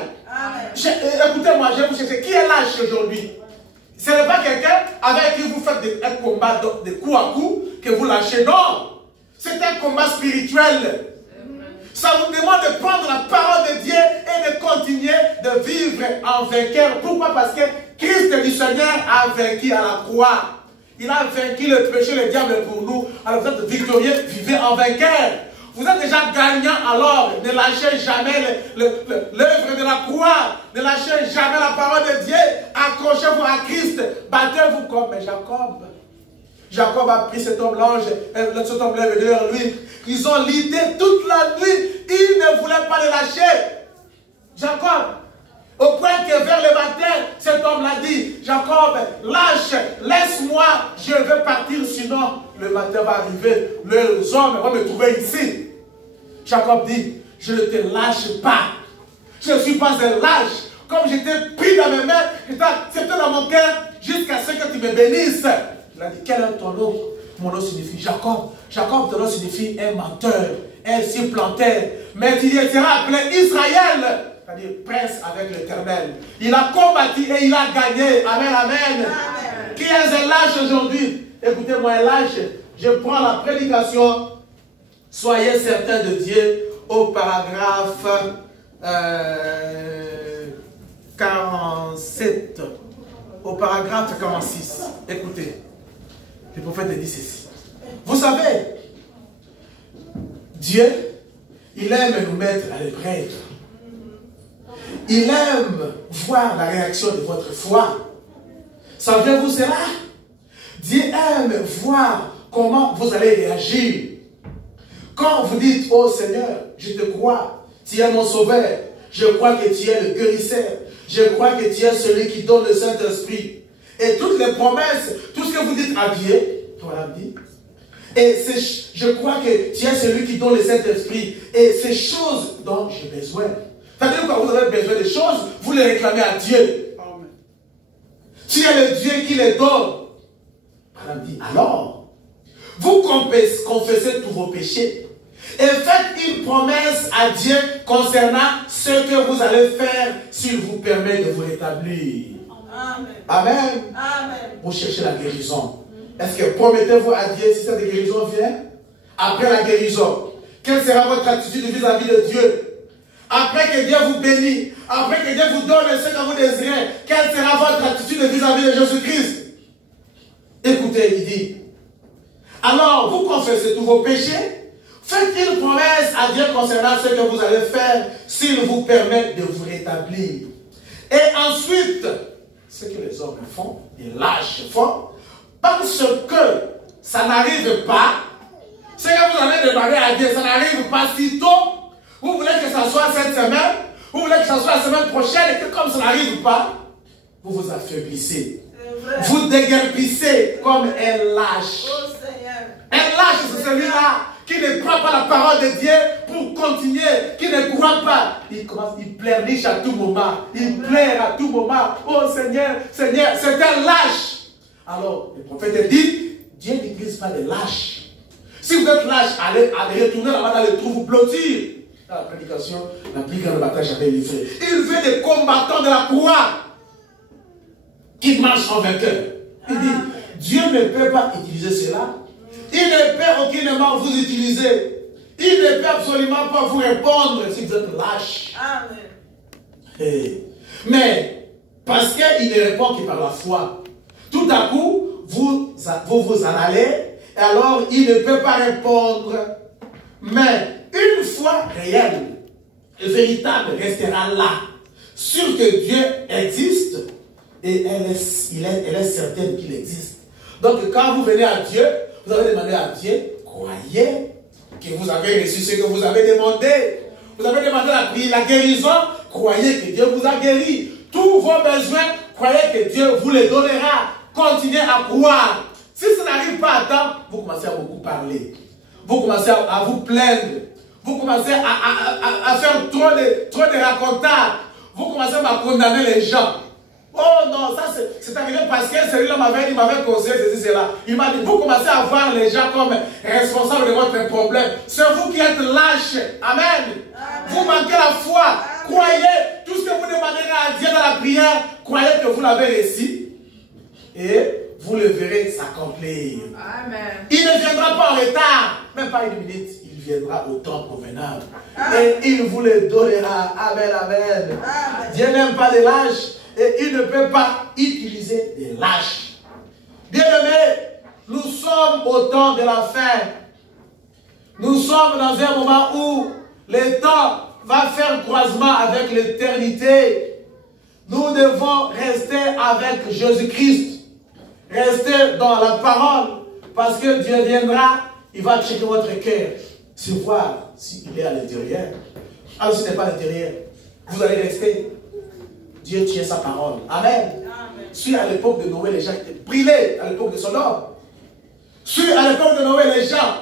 Écoutez-moi, je vais vous chercher. Qui est lâche aujourd'hui? Ce n'est pas quelqu'un avec qui vous faites un combat de coup à coup que vous lâchez. Non. C'est un combat spirituel. Ça vous demande de prendre la parole de Dieu et de continuer de vivre en vainqueur. Pourquoi? Parce que Christ du Seigneur a vaincu à la croix. Il a vaincu le péché, le diable pour nous. Alors vous êtes victorieux, vivez en vainqueur. Vous êtes déjà gagnant, alors ne lâchez jamais l'œuvre de la croix. Ne lâchez jamais la parole de Dieu. Accrochez-vous à Christ. Battez-vous comme Jacob. Jacob a pris cet homme, l'ange, cet homme est venu vers lui. Ils ont lutté toute la nuit. Ils ne voulaient pas le lâcher. Jacob. Au point que vers le matin, cet homme l'a dit, Jacob, lâche, laisse-moi, je veux partir, sinon le matin va arriver, les hommes vont me trouver ici. Jacob dit, je ne te lâche pas. Je ne suis pas un lâche. Comme j'étais pris dans mes mains, j'étais accepté dans mon cœur, jusqu'à ce que tu me bénisses. Il a dit, quel est ton nom? Mon nom signifie Jacob. Jacob, ton nom signifie un menteur, un supplanteur. Mais il sera appelé Israël. C'est-à-dire prince avec l'Éternel. Il a combattu et il a gagné. Amen, amen. Amen. Qui est un lâche aujourd'hui? Écoutez-moi, un lâche. Je prends la prédication. Soyez certains de Dieu au paragraphe 47. Au paragraphe 46. Écoutez. Le prophète dit ceci. Vous savez, Dieu, il aime nous mettre à l'épreuve. Il aime voir la réaction de votre foi. Savez-vous cela? Dieu aime voir comment vous allez réagir. Quand vous dites, oh Seigneur, je te crois, tu es mon sauveur. Je crois que tu es le guérisseur. Je crois que tu es celui qui donne le Saint-Esprit. Et toutes les promesses, tout ce que vous dites à Dieu, voilà dit. Et je crois que tu es celui qui donne le Saint-Esprit. Et ces choses dont j'ai besoin. C'est-à-dire que quand vous avez besoin de choses, vous les réclamez à Dieu. Amen. Tu es le Dieu qui les donne. Alors, vous confessez tous vos péchés et faites une promesse à Dieu concernant ce que vous allez faire s'il vous permet de vous rétablir. Amen. Amen. Amen. Vous cherchez la guérison. Est-ce que promettez-vous à Dieu si cette guérison vient? Après la guérison, quelle sera votre attitude vis-à-vis de Dieu? Après que Dieu vous bénisse, après que Dieu vous donne ce que vous désirez, quelle sera votre attitude vis-à-vis de Jésus-Christ? Écoutez, il dit, alors vous confessez tous vos péchés, faites une promesse à Dieu concernant ce que vous allez faire s'il vous permet de vous rétablir. Et ensuite, ce que les hommes font, ils lâchent fort, parce que ça n'arrive pas, ce que vous allez demander à Dieu, ça n'arrive pas si tôt. Vous voulez que ça soit cette semaine, vous voulez que ça soit la semaine prochaine, et que comme ça n'arrive pas, vous vous affaiblissez. Vous déguerpissez comme un lâche. Oh, un lâche, c'est celui-là qui ne prend pas la parole de Dieu pour continuer, qui ne croit pas. Il commence, il pleurniche à tout moment. Il pleure à tout moment. Oh Seigneur, Seigneur, c'est un lâche. Alors, le prophète dit, Dieu n'utilise pas les lâches. Si vous êtes lâche, allez retourner là-bas dans le trou, vous blottir. Dans la prédication, la plus grande bataille j'avais livrée. Il veut des combattants de la croix qui marchent en vainqueur. Il dit, Dieu ne peut pas utiliser cela. Il ne peut aucunement vous utiliser. Il ne peut absolument pas vous répondre si vous êtes lâche. Amen. Mais, parce qu'il ne répond que par la foi, tout à coup, vous en allez, et alors il ne peut pas répondre. Mais, une foi réelle, véritable restera là. Sûr que Dieu existe et elle est certaine qu'il existe. Donc quand vous venez à Dieu, vous avez demandé à Dieu, croyez que vous avez reçu ce que vous avez demandé. Vous avez demandé la guérison, croyez que Dieu vous a guéri. Tous vos besoins, croyez que Dieu vous les donnera. Continuez à croire. Si ça n'arrive pas à temps, vous commencez à beaucoup parler. Vous commencez à vous plaindre. Vous commencez à faire trop de racontages. Vous commencez à condamner les gens. Oh non, ça c'est arrivé parce que celui-là il m'avait causé ceci, cela. Il m'a dit, vous commencez à voir les gens comme responsables de votre problème. C'est vous qui êtes lâches. Amen. Amen. Vous manquez la foi. Amen. Croyez, tout ce que vous demanderez à Dieu dans la prière, croyez que vous l'avez reçu. Et vous le verrez s'accomplir. Amen. Il ne viendra pas en retard, même pas une minute. Il viendra au temps convenable. Amen. Et il vous le donnera. Amen, amen. Amen. Dieu n'aime pas les lâches. Et il ne peut pas utiliser des lâches. Bien-aimés, nous sommes au temps de la fin. Nous sommes dans un moment où le temps va faire croisement avec l'éternité. Nous devons rester avec Jésus-Christ. Rester dans la parole. Parce que Dieu viendra, il va checker votre cœur. Se voir s'il est à l'intérieur. Alors s'il n'est pas à l'intérieur, vous allez rester. Dieu tient sa parole. Amen. Amen. Si à l'époque de Noé, les gens étaient brûlés, à l'époque de Sodome. Si à l'époque de Noé, les gens,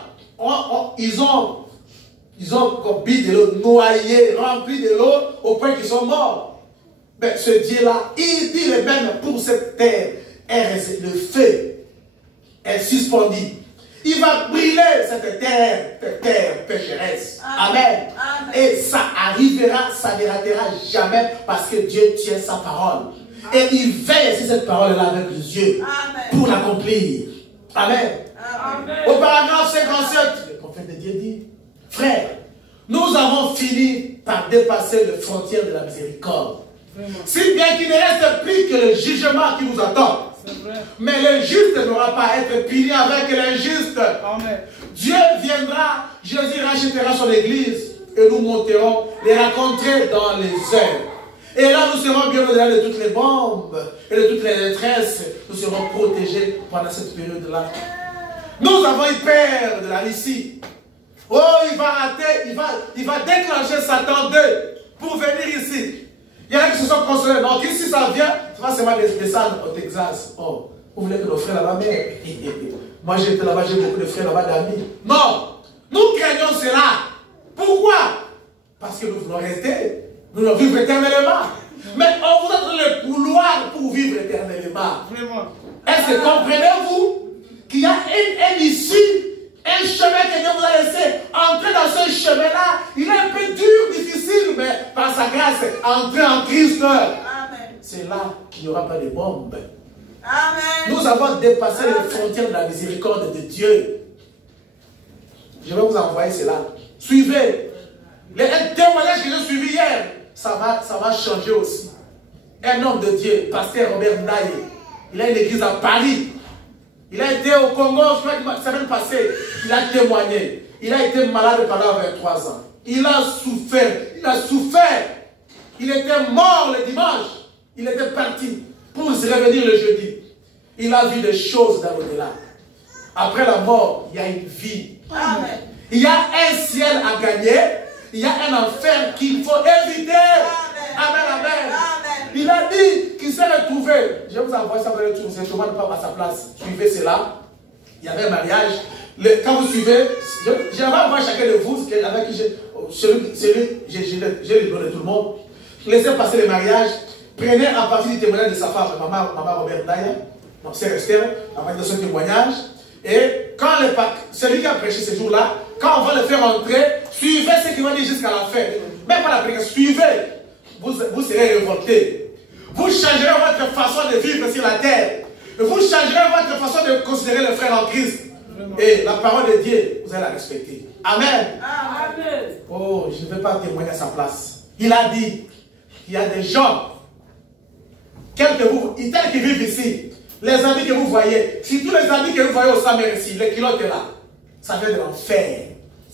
ils ont bu de l'eau, noyé, rempli de l'eau, au point qu'ils sont morts. Mais ce Dieu-là, il dit le même pour cette terre. Le feu est suspendu. Il va brûler cette terre pécheresse. Amen. Amen. Et ça arrivera, ça ne ratera jamais parce que Dieu tient sa parole. Amen. Et il veille sur cette parole-là avec les yeux pour l'accomplir. Amen. Amen. Au paragraphe 57, le prophète de Dieu dit, frère, nous avons fini par dépasser les frontières de la miséricorde. Vraiment. Si bien qu'il ne reste plus que le jugement qui nous attend. Mais le juste n'aura pas à être puni avec l'injuste. Dieu viendra, Jésus rachètera son église et nous monterons les rencontrer dans les airs. Et là, nous serons bien au-delà de toutes les bombes et de toutes les détresses. Nous serons protégés pendant cette période-là. Nous avons eu peur de la Russie. Oh, il va rater, il va déclencher Satan 2 pour venir ici. Il y en a qui se sont consolés. Donc ici ça vient, tu vas seulement descendre au Texas. Oh, vous voulez que nos frères là-bas meurent? Moi j'étais là-bas, j'ai beaucoup de frères là-bas d'amis. Non, nous craignons cela. Pourquoi? Parce que nous voulons rester. Nous voulons vivre éternellement. Mais on vous donne le couloir pour vivre éternellement. Est-ce que comprenez-vous qu'il y a une issue? Un chemin que Dieu vous a laissé. Entrer dans ce chemin-là, il est un peu dur, difficile, mais par sa grâce, entrer en Christ. C'est là qu'il n'y aura pas de bombes. Amen. Nous avons dépassé les frontières de la miséricorde de Dieu. Je vais vous envoyer cela. Suivez. Un témoignage que j'ai suivi hier, ça va changer aussi. Un homme de Dieu, pasteur Robert Ndaye, il a une église à Paris. Il a été au Congo, je crois que la semaine passée, il a témoigné. Il a été malade pendant 23 ans. Il a souffert. Il a souffert. Il était mort le dimanche. Il était parti pour se revenir le jeudi. Il a vu des choses dans l'au-delà. Après la mort, il y a une vie. Amen. Il y a un ciel à gagner. Il y a un enfer qu'il faut éviter. Amen. Amen, amen. Amen. Il a dit qu'il s'est retrouvé. Je vous envoie ça, vous allez trouver. C'est Thomas pas à sa place. Suivez cela. Il y avait un mariage. Quand vous suivez, j'aimerais voir chacun de vous avec qui j'ai le nom de tout le monde. Laissez passer le mariage. Prenez à partir du témoignage de sa femme, maman Robert Ndaye, donc c'est Esther, à partir de son témoignage. Et quand celui qui a prêché ce jour-là, quand on va le faire entrer, suivez ce qu'il va dire jusqu'à la fin. Même pas la prédication, suivez. Vous serez révoltés. Vous changerez votre façon de vivre sur la terre. Vous changerez votre façon de considérer le frère en Christ. Et la parole de Dieu, vous allez la respecter. Amen. Amen. Oh, je ne vais pas témoigner à sa place. Il a dit qu'il y a des gens, tels qui vivent ici, les amis que vous voyez, si tous les amis que vous voyez au Samer ici, les kilotes là, ça vient de l'enfer.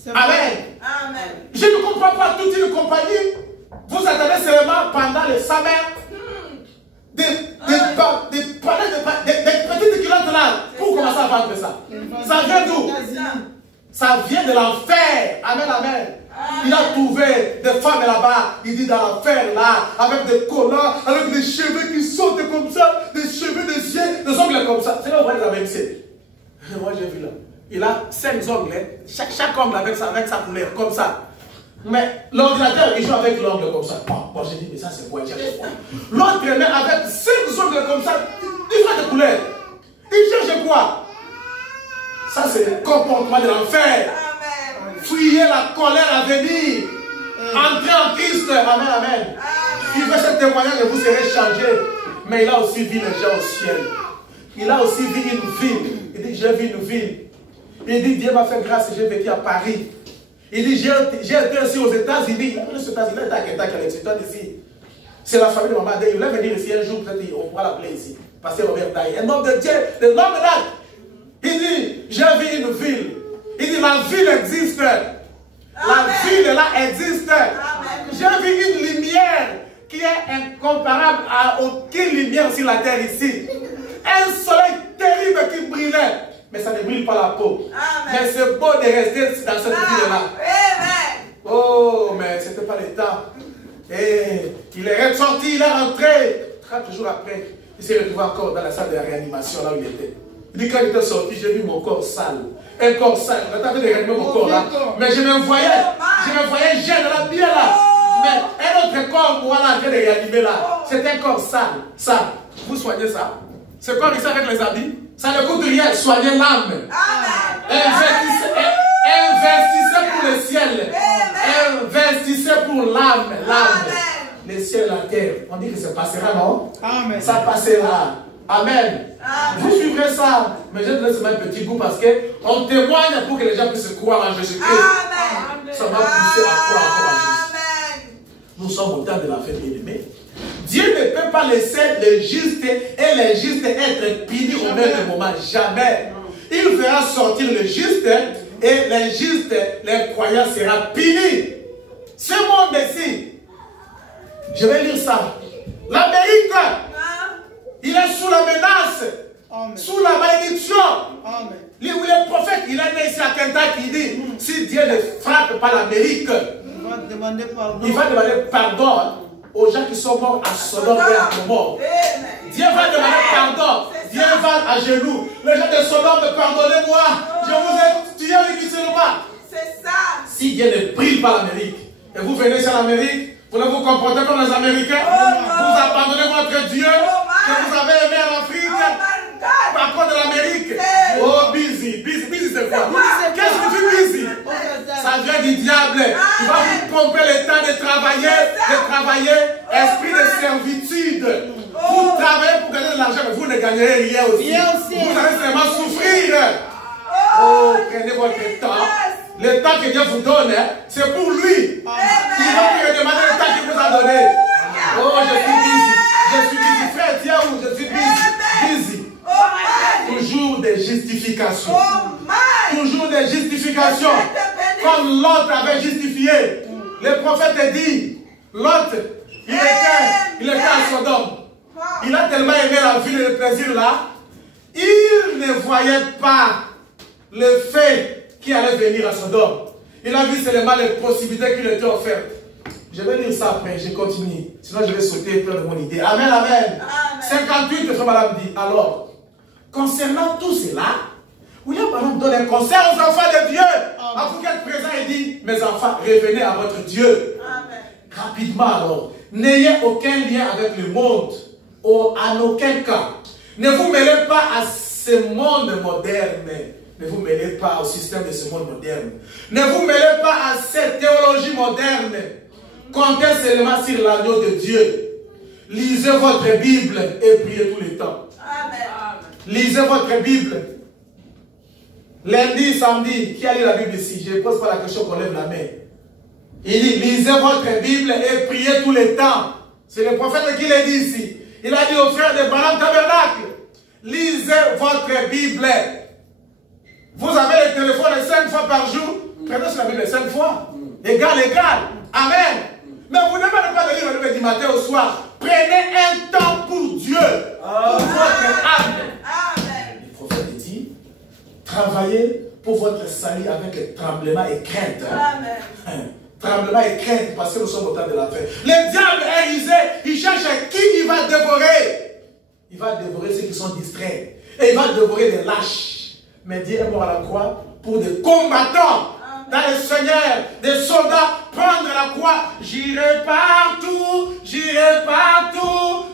Amen. Amen. Je ne comprends pas toute une compagnie. Vous attendez seulement pendant le sommet des petites culottes là pour commencer à vendre ça. Ça vient d'où? Ça vient de l'enfer. Amen, amen. Il a trouvé des femmes là-bas, il dit dans l'enfer là, avec des collants, avec des cheveux qui sautent comme ça, des cheveux, des yeux, des ongles comme ça. C'est là où on voit les Américains. Moi j'ai vu là. Il a 5 ongles, chaque ongle avec sa couleur, comme ça. Mais l'ordinateur, il joue avec l'ongle comme ça. Bon, j'ai dit, mais ça c'est quoi? L'autre, mais avec 5 ongles comme ça, différentes couleurs. Il cherche quoi? Ça c'est le comportement de l'enfer. Fuyez la colère à venir. Entrez en Christ. Amen, amen. Il fait ce témoignage et vous serez changés. Mais il a aussi vu les gens au ciel. Il a aussi vu une ville. Il dit, j'ai vu une ville. Il dit, Dieu m'a fait grâce et j'ai vécu à Paris. Il dit, j'ai été aussi aux États-Unis. Il est à Kentucky avec ses ici. C'est la famille de maman. Il voulait venir ici un jour, peut-être on pourra l'appeler ici. Pasteur Robert Taille. Un homme de Dieu, de l'homme de l'âge. Il dit, j'ai vu une ville. Il dit, la ville existe. La ville là existe. J'ai vu une lumière qui est incomparable à aucune lumière sur la terre ici. Un soleil terrible qui brillait. Mais ça ne brille pas la peau. Mais c'est beau de rester dans cette ville-là. Oh, mais ce n'était pas le temps. Et il est ressorti, il est rentré. 30 jours après, il s'est retrouvé encore dans la salle de réanimation là où il était. Il dit, quand il était sorti, j'ai vu mon corps sale. Un corps sale. Je t'avais de réanimer mon corps là. Mais je me voyais jeune là, bien là. Mais un autre corps, voilà, je l'ai réanimé là. C'est un corps sale. Ça, vous soignez ça. Ce corps ici avec les habits, ça ne coûte rien. Soignez l'âme. Investissez pour le ciel. Investissez pour l'âme. Le ciel et la terre. On dit que ça passera, non? Amen. Ça passera. Amen. Vous suivrez ça. Mais je donne seulement un petit goût parce qu'on témoigne pour que les gens puissent croire en Jésus-Christ. Ça va pousser à croire encore en Jésus. Nous sommes au temps de la fête bien-aimée. Dieu ne peut pas laisser les justes et les justes être punis au même moment. Jamais. Il fera sortir le juste et les justes, les croyants seront punis. Ce monde ici, je vais lire ça. L'Amérique, il est sous la menace, sous la malédiction. Le prophète, il est né ici à Kentucky, il dit, si Dieu ne frappe pas l'Amérique, il va demander pardon aux gens qui sont morts à Sodome et à Gomorrhe. Dieu va demander pardon. Dieu va à genoux. Les gens de Sodome, pardonnez-moi. Je vous ai tué inutilement. C'est ça. Si Dieu ne brille pas l'Amérique, et vous venez sur l'Amérique, vous ne vous comportez comme les Américains, vous abandonnez votre Dieu que vous avez aimé en Afrique, par contre de l'Amérique. Oh, busy. Busy c'est quoi? Qu'est-ce que tu fais busy? Ça vient du diable. Il va vous pomper le temps de travailler, esprit de servitude. Vous travaillez pour gagner de l'argent, mais vous ne gagnerez rien aussi. Vous allez seulement souffrir. Oh, prenez votre temps. Le temps que Dieu vous donne, c'est pour lui. Il va vous demander le temps qu'il vous a donné. Oh, je suis busy, frère, tiens où je suis busy. Toujours des justifications. Toujours des justifications. Comme Lot avait justifié. Le prophète dit, Lot, il était à Sodome. Il a tellement aimé la vie et le plaisir là. Il ne voyait pas le fait qui allait venir à Sodome. Il a vu seulement les possibilités qui lui étaient offertes. Je vais lire ça après, je continue. Sinon je vais sauter plein de mon idée. Amen, amen. 58, le frère madame dit, alors, concernant tout cela, William Branham donne un conseil aux enfants de Dieu. À vous qui êtes présents, il dit, mes enfants, revenez à votre Dieu. Amen. Rapidement alors, n'ayez aucun lien avec le monde, en aucun cas. Ne vous mêlez pas à ce monde moderne. Ne vous mêlez pas au système de ce monde moderne. Ne vous mêlez pas à cette théologie moderne. Comptez seulement sur l'agneau de Dieu. Lisez votre Bible et priez tout le temps. Amen. Lisez votre Bible. Lundi, samedi, qui a lu la Bible ici? Je ne pose pas la question qu'on lève la main. Il dit, lisez votre Bible et priez tout le temps. C'est le prophète qui l'a dit ici. Il a dit aux frères de Branham Tabernacle, lisez votre Bible. Vous avez le téléphone 5 fois par jour. Prenez sur la Bible 5 fois. égal, égal. Amen. Mais vous ne demandez pas de lire le du matin au soir. Prenez un temps pour Dieu, pour votre âme. Le prophète dit, travaillez pour votre salut avec tremblement et crainte. Amen. Tremblement et crainte, parce que nous sommes au temps de la fin. Le diable est rusé, il cherche qui il va dévorer. Il va dévorer ceux qui sont distraits. Et il va dévorer des lâches. Mais Dieu est mort à la croix pour des combattants. Dans le Seigneur, des soldats, prendre la croix. J'irai partout,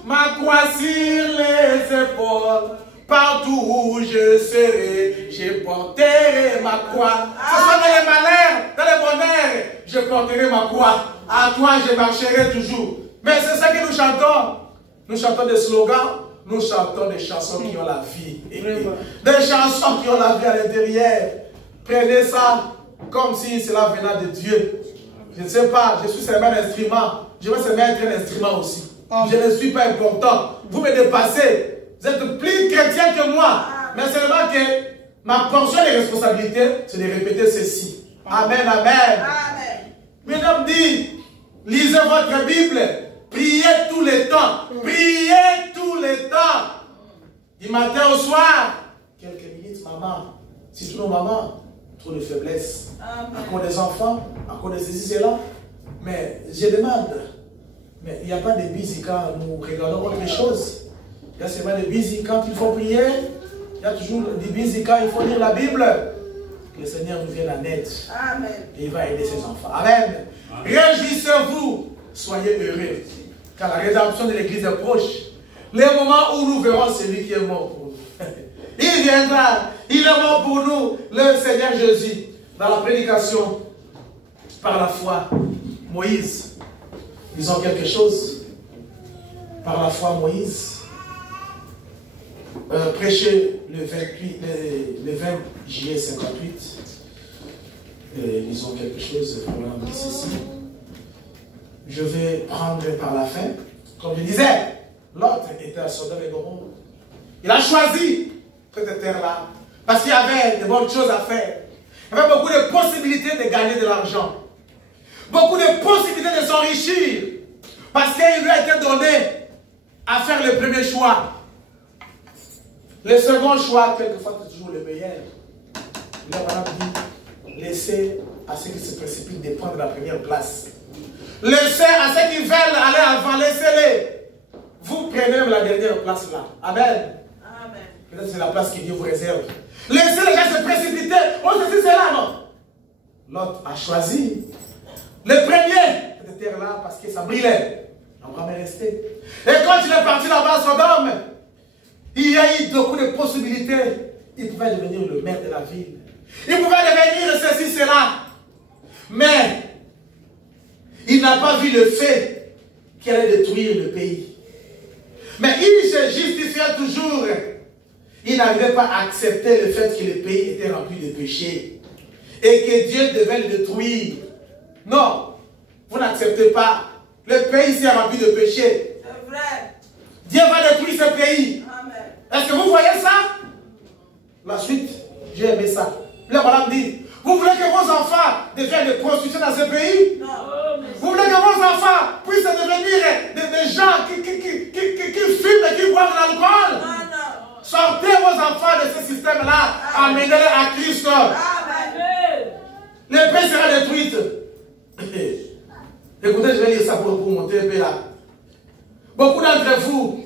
ma croix sur les épaules. Partout où je serai, je porterai ma croix. Ce sont dans les malheurs, dans les bonheurs, je porterai ma croix. À toi, je marcherai toujours. Mais c'est ça que nous chantons. Nous chantons des slogans, nous chantons des chansons qui ont la vie. Des chansons qui ont la vie à l'intérieur. Prenez ça comme si cela venait de Dieu. Je ne sais pas, je suis seulement un instrument. Je veux seulement être un instrument aussi. Je ne suis pas important. Vous me dépassez. Vous êtes plus chrétien que moi. Mais seulement que ma portion de responsabilité, c'est de répéter ceci. Amen, amen. Mesdames dit, lisez votre Bible. Priez tous les temps. Priez tous les temps. Du matin au soir. Quelques minutes, maman. Si tous nos mamans, trop de faiblesse. À cause des enfants, à cause de ceci, cela. Mais je demande, mais il n'y a pas de busy quand nous regardons autre chose. Il y a seulement des busy quand il faut prier. Il y a toujours des busy quand il faut lire la Bible. Que le Seigneur nous vienne en aide. Amen. Et il va aider ses enfants. Amen. Réjouissez-vous. Soyez heureux. Car la rédemption de l'Église est proche. Le moment où nous verrons celui qui est mort pour nous. Il viendra. Il est mort pour nous. Le Seigneur Jésus. Dans la prédication, par la foi, Moïse, disons quelque chose. Par la foi, Moïse prêchait le 20 juillet 58. Disons quelque chose pour l'anglais ici. Je vais prendre par la fin. Comme je disais, l'autre était à Sodome et Gomorrhe. Il a choisi cette terre-là parce qu'il y avait de bonnes choses à faire. Il y avait beaucoup de possibilités de gagner de l'argent. Beaucoup de possibilités de s'enrichir. Parce qu'il lui a été donné à faire le premier choix. Le second choix, quelquefois, c'est toujours le meilleur. Il a dit, laissez à ceux qui se précipitent de prendre la première place. Laissez à ceux qui veulent aller avant, laissez-les. Vous prenez la dernière place là. Amen. Peut-être c'est la place que Dieu vous réserve. Laissez les gens se précipiter. Oh, c'est là, non. L'autre a choisi. Le premier, cette terre-là, parce que ça brillait. Abraham est resté. Et quand il est parti là-bas à Sodome, il y a eu beaucoup de possibilités. Il pouvait devenir le maire de la ville. Il pouvait devenir ceci, cela. Mais, il n'a pas vu le fait qu'il allait détruire le pays. Mais il se justifiait toujours. Il n'arrivait pas à accepter le fait que le pays était rempli de péchés. Et que Dieu devait le détruire. Non, vous n'acceptez pas. Le pays s'est rempli de péchés. C'est vrai. Dieu va détruire ce pays. Est-ce que vous voyez ça? La suite, j'ai aimé ça. La madame dit, vous voulez que vos enfants deviennent des prostituées dans ce pays? Non. Vous voulez que vos enfants puissent devenir des gens qui fument et qui boivent de l'alcool? Non. Sortez vos enfants de ce système-là. Amenez-les à Christ. Amen. Le pays sera détruit. Écoutez, je vais lire ça pour monter un peu là. Beaucoup d'entre vous,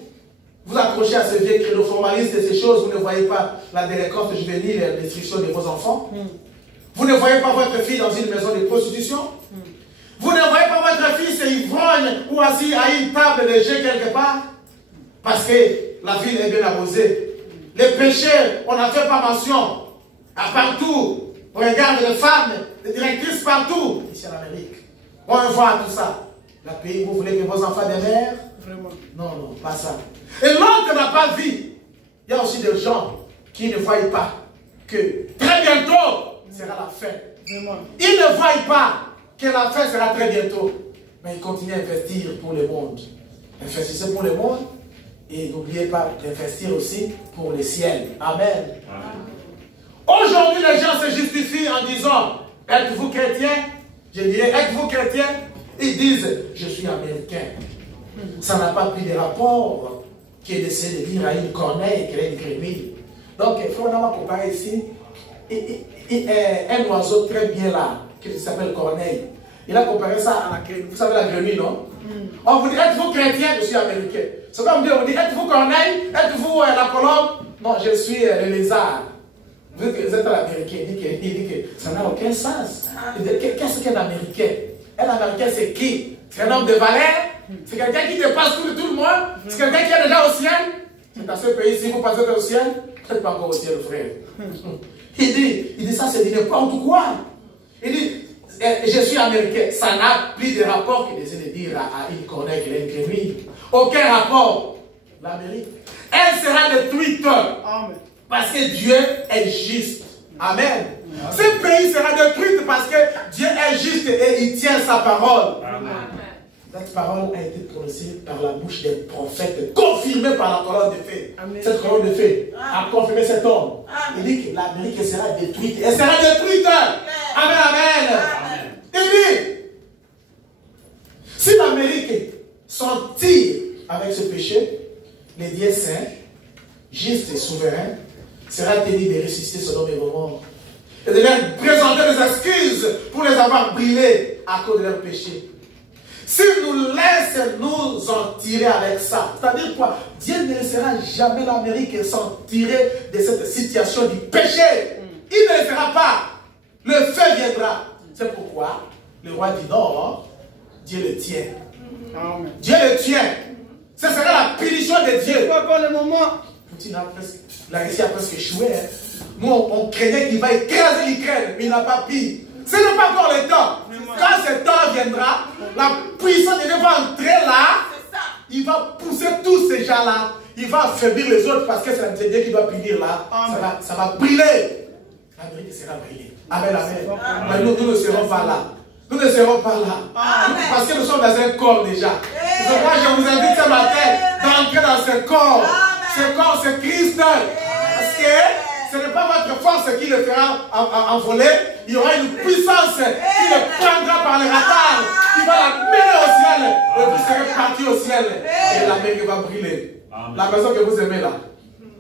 vous accrochez à ce vieux credo formaliste et ces choses, vous ne voyez pas la délinquance juvénile et la destruction de vos enfants. Vous ne voyez pas votre fille dans une maison de prostitution. Vous ne voyez pas votre fille c'est ivrogne ou assis à une table de jeu quelque part. Parce que la ville est bien arrosée. Les péchés, on n'a fait pas mention. À partout, on regarde les femmes, les directrices partout. Ici en Amérique. On voit tout ça. Le pays, vous voulez que vos enfants demeurent? Vraiment. Non, pas ça. Et l'autre n'a pas vu. Il y a aussi des gens qui ne voient pas que très bientôt sera la fin. Vraiment. Ils ne voient pas que la fin sera très bientôt. Mais ils continuent à investir pour le monde. Investissez pour le monde. Et n'oubliez pas d'investir aussi pour le ciel. Amen. Aujourd'hui, les gens se justifient en disant, êtes-vous chrétien? Je dirais, êtes-vous chrétien? Ils disent, je suis américain. Ça n'a pas pris de rapport qui est d'essayer de dire à une corneille qu'elle est une grémille. Donc, il faut vraiment comparer ici un oiseau très bien là, qui s'appelle corneille. Il a comparé ça à la grémille. Vous savez la grémille, non? On vous dit, êtes-vous chrétien? Je suis américain. C'est comme dire, on vous dit, êtes-vous corneille? Êtes-vous la colombe? Non, je suis le lézard. Vous êtes l'américain. Il dit que ça n'a aucun sens. Qu'est-ce qu'un américain? Un américain, c'est qui? C'est un homme de valeur? C'est quelqu'un qui dépasse tout le monde? C'est quelqu'un qui est déjà au ciel? Dans ce pays, si vous passez au ciel, vous n'êtes pas encore au ciel, frère. Il dit ça, c'est n'importe quoi. Il dit, je suis américain. Ça n'a plus de rapport qu'il essaie de dire à une corneille qu'elle est une grémille. Aucun rapport. L'Amérique, elle sera détruite. Amen. Parce que Dieu est juste. Amen. Ce pays sera détruit parce que Dieu est juste et il tient sa parole. Amen. Cette parole a été prononcée par la bouche des prophètes, confirmée par la colonne de feu. Amen. Cette colonne de feu a confirmé cet homme. Amen. Il dit que l'Amérique sera détruite. Elle sera détruite. Amen, amen. Amen. Il dit, si l'Amérique s'en tire avec ce péché, les dieux saints, justes et souverains, sera tenu de ressusciter Sodome et Gomorrhe et de leur présenter des excuses pour les avoir brûlés à cause de leur péché. S'il nous laisse nous en tirer avec ça, c'est-à-dire quoi? Dieu ne laissera jamais l'Amérique s'en tirer de cette situation du péché. Il ne le fera pas. Le feu viendra. C'est pourquoi le roi du Nord, Dieu le tient. Amen. Dieu le tient. Ce sera la punition de Dieu. Pas le moment. Poutine la Russie a presque échoué. Hein. Nous, on craignait qu'il va écraser l'Ukraine, mais il n'a pas pu. Ce n'est pas encore le temps. Quand ce temps viendra, la puissance de Dieu va entrer là. Il va pousser tous ces gens-là. Il va affaiblir les autres parce que c'est Dieu qui doit punir là. Ça va brûler. L'Amérique sera brûlée. Amen, amen. Mais nous ne serons pas là. Nous ne serons pas là. Amen. Parce que nous sommes dans un corps déjà. Donc moi, je vous invite ce matin d'entrer dans ce corps. Amen. Ce corps, c'est Christ. Parce que ce n'est pas votre force qui le fera envoler. Il y aura une puissance qui le prendra par les radars. Qui va la mener au ciel. Et vous serez partis au ciel. Et l'Amérique va brûler. Amen. La maison que vous aimez là.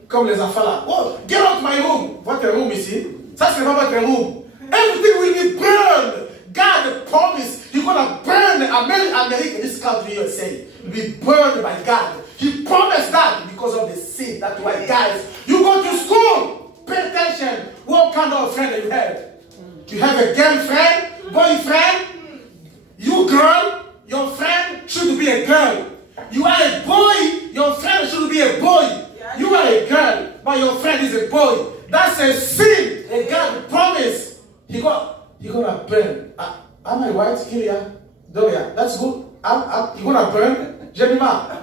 Comme les enfants là. Oh, get out my room. Votre room ici. Ça, c'est pas votre room. Everything will be burned. God promised He's going to burn America, this country USA. Will be burned by God. He promised that because of the sin. That's why, guys, you go to school. Pay attention. What kind of friend you have? You have a girlfriend, boyfriend. You girl, your friend should be a girl. You are a boy, your friend should be a boy. You are a girl, but your friend is a boy. That's a sin. And God promised He's gonna burn. Am I right? Here, Doria. That's good. You're gonna burn. Jemima.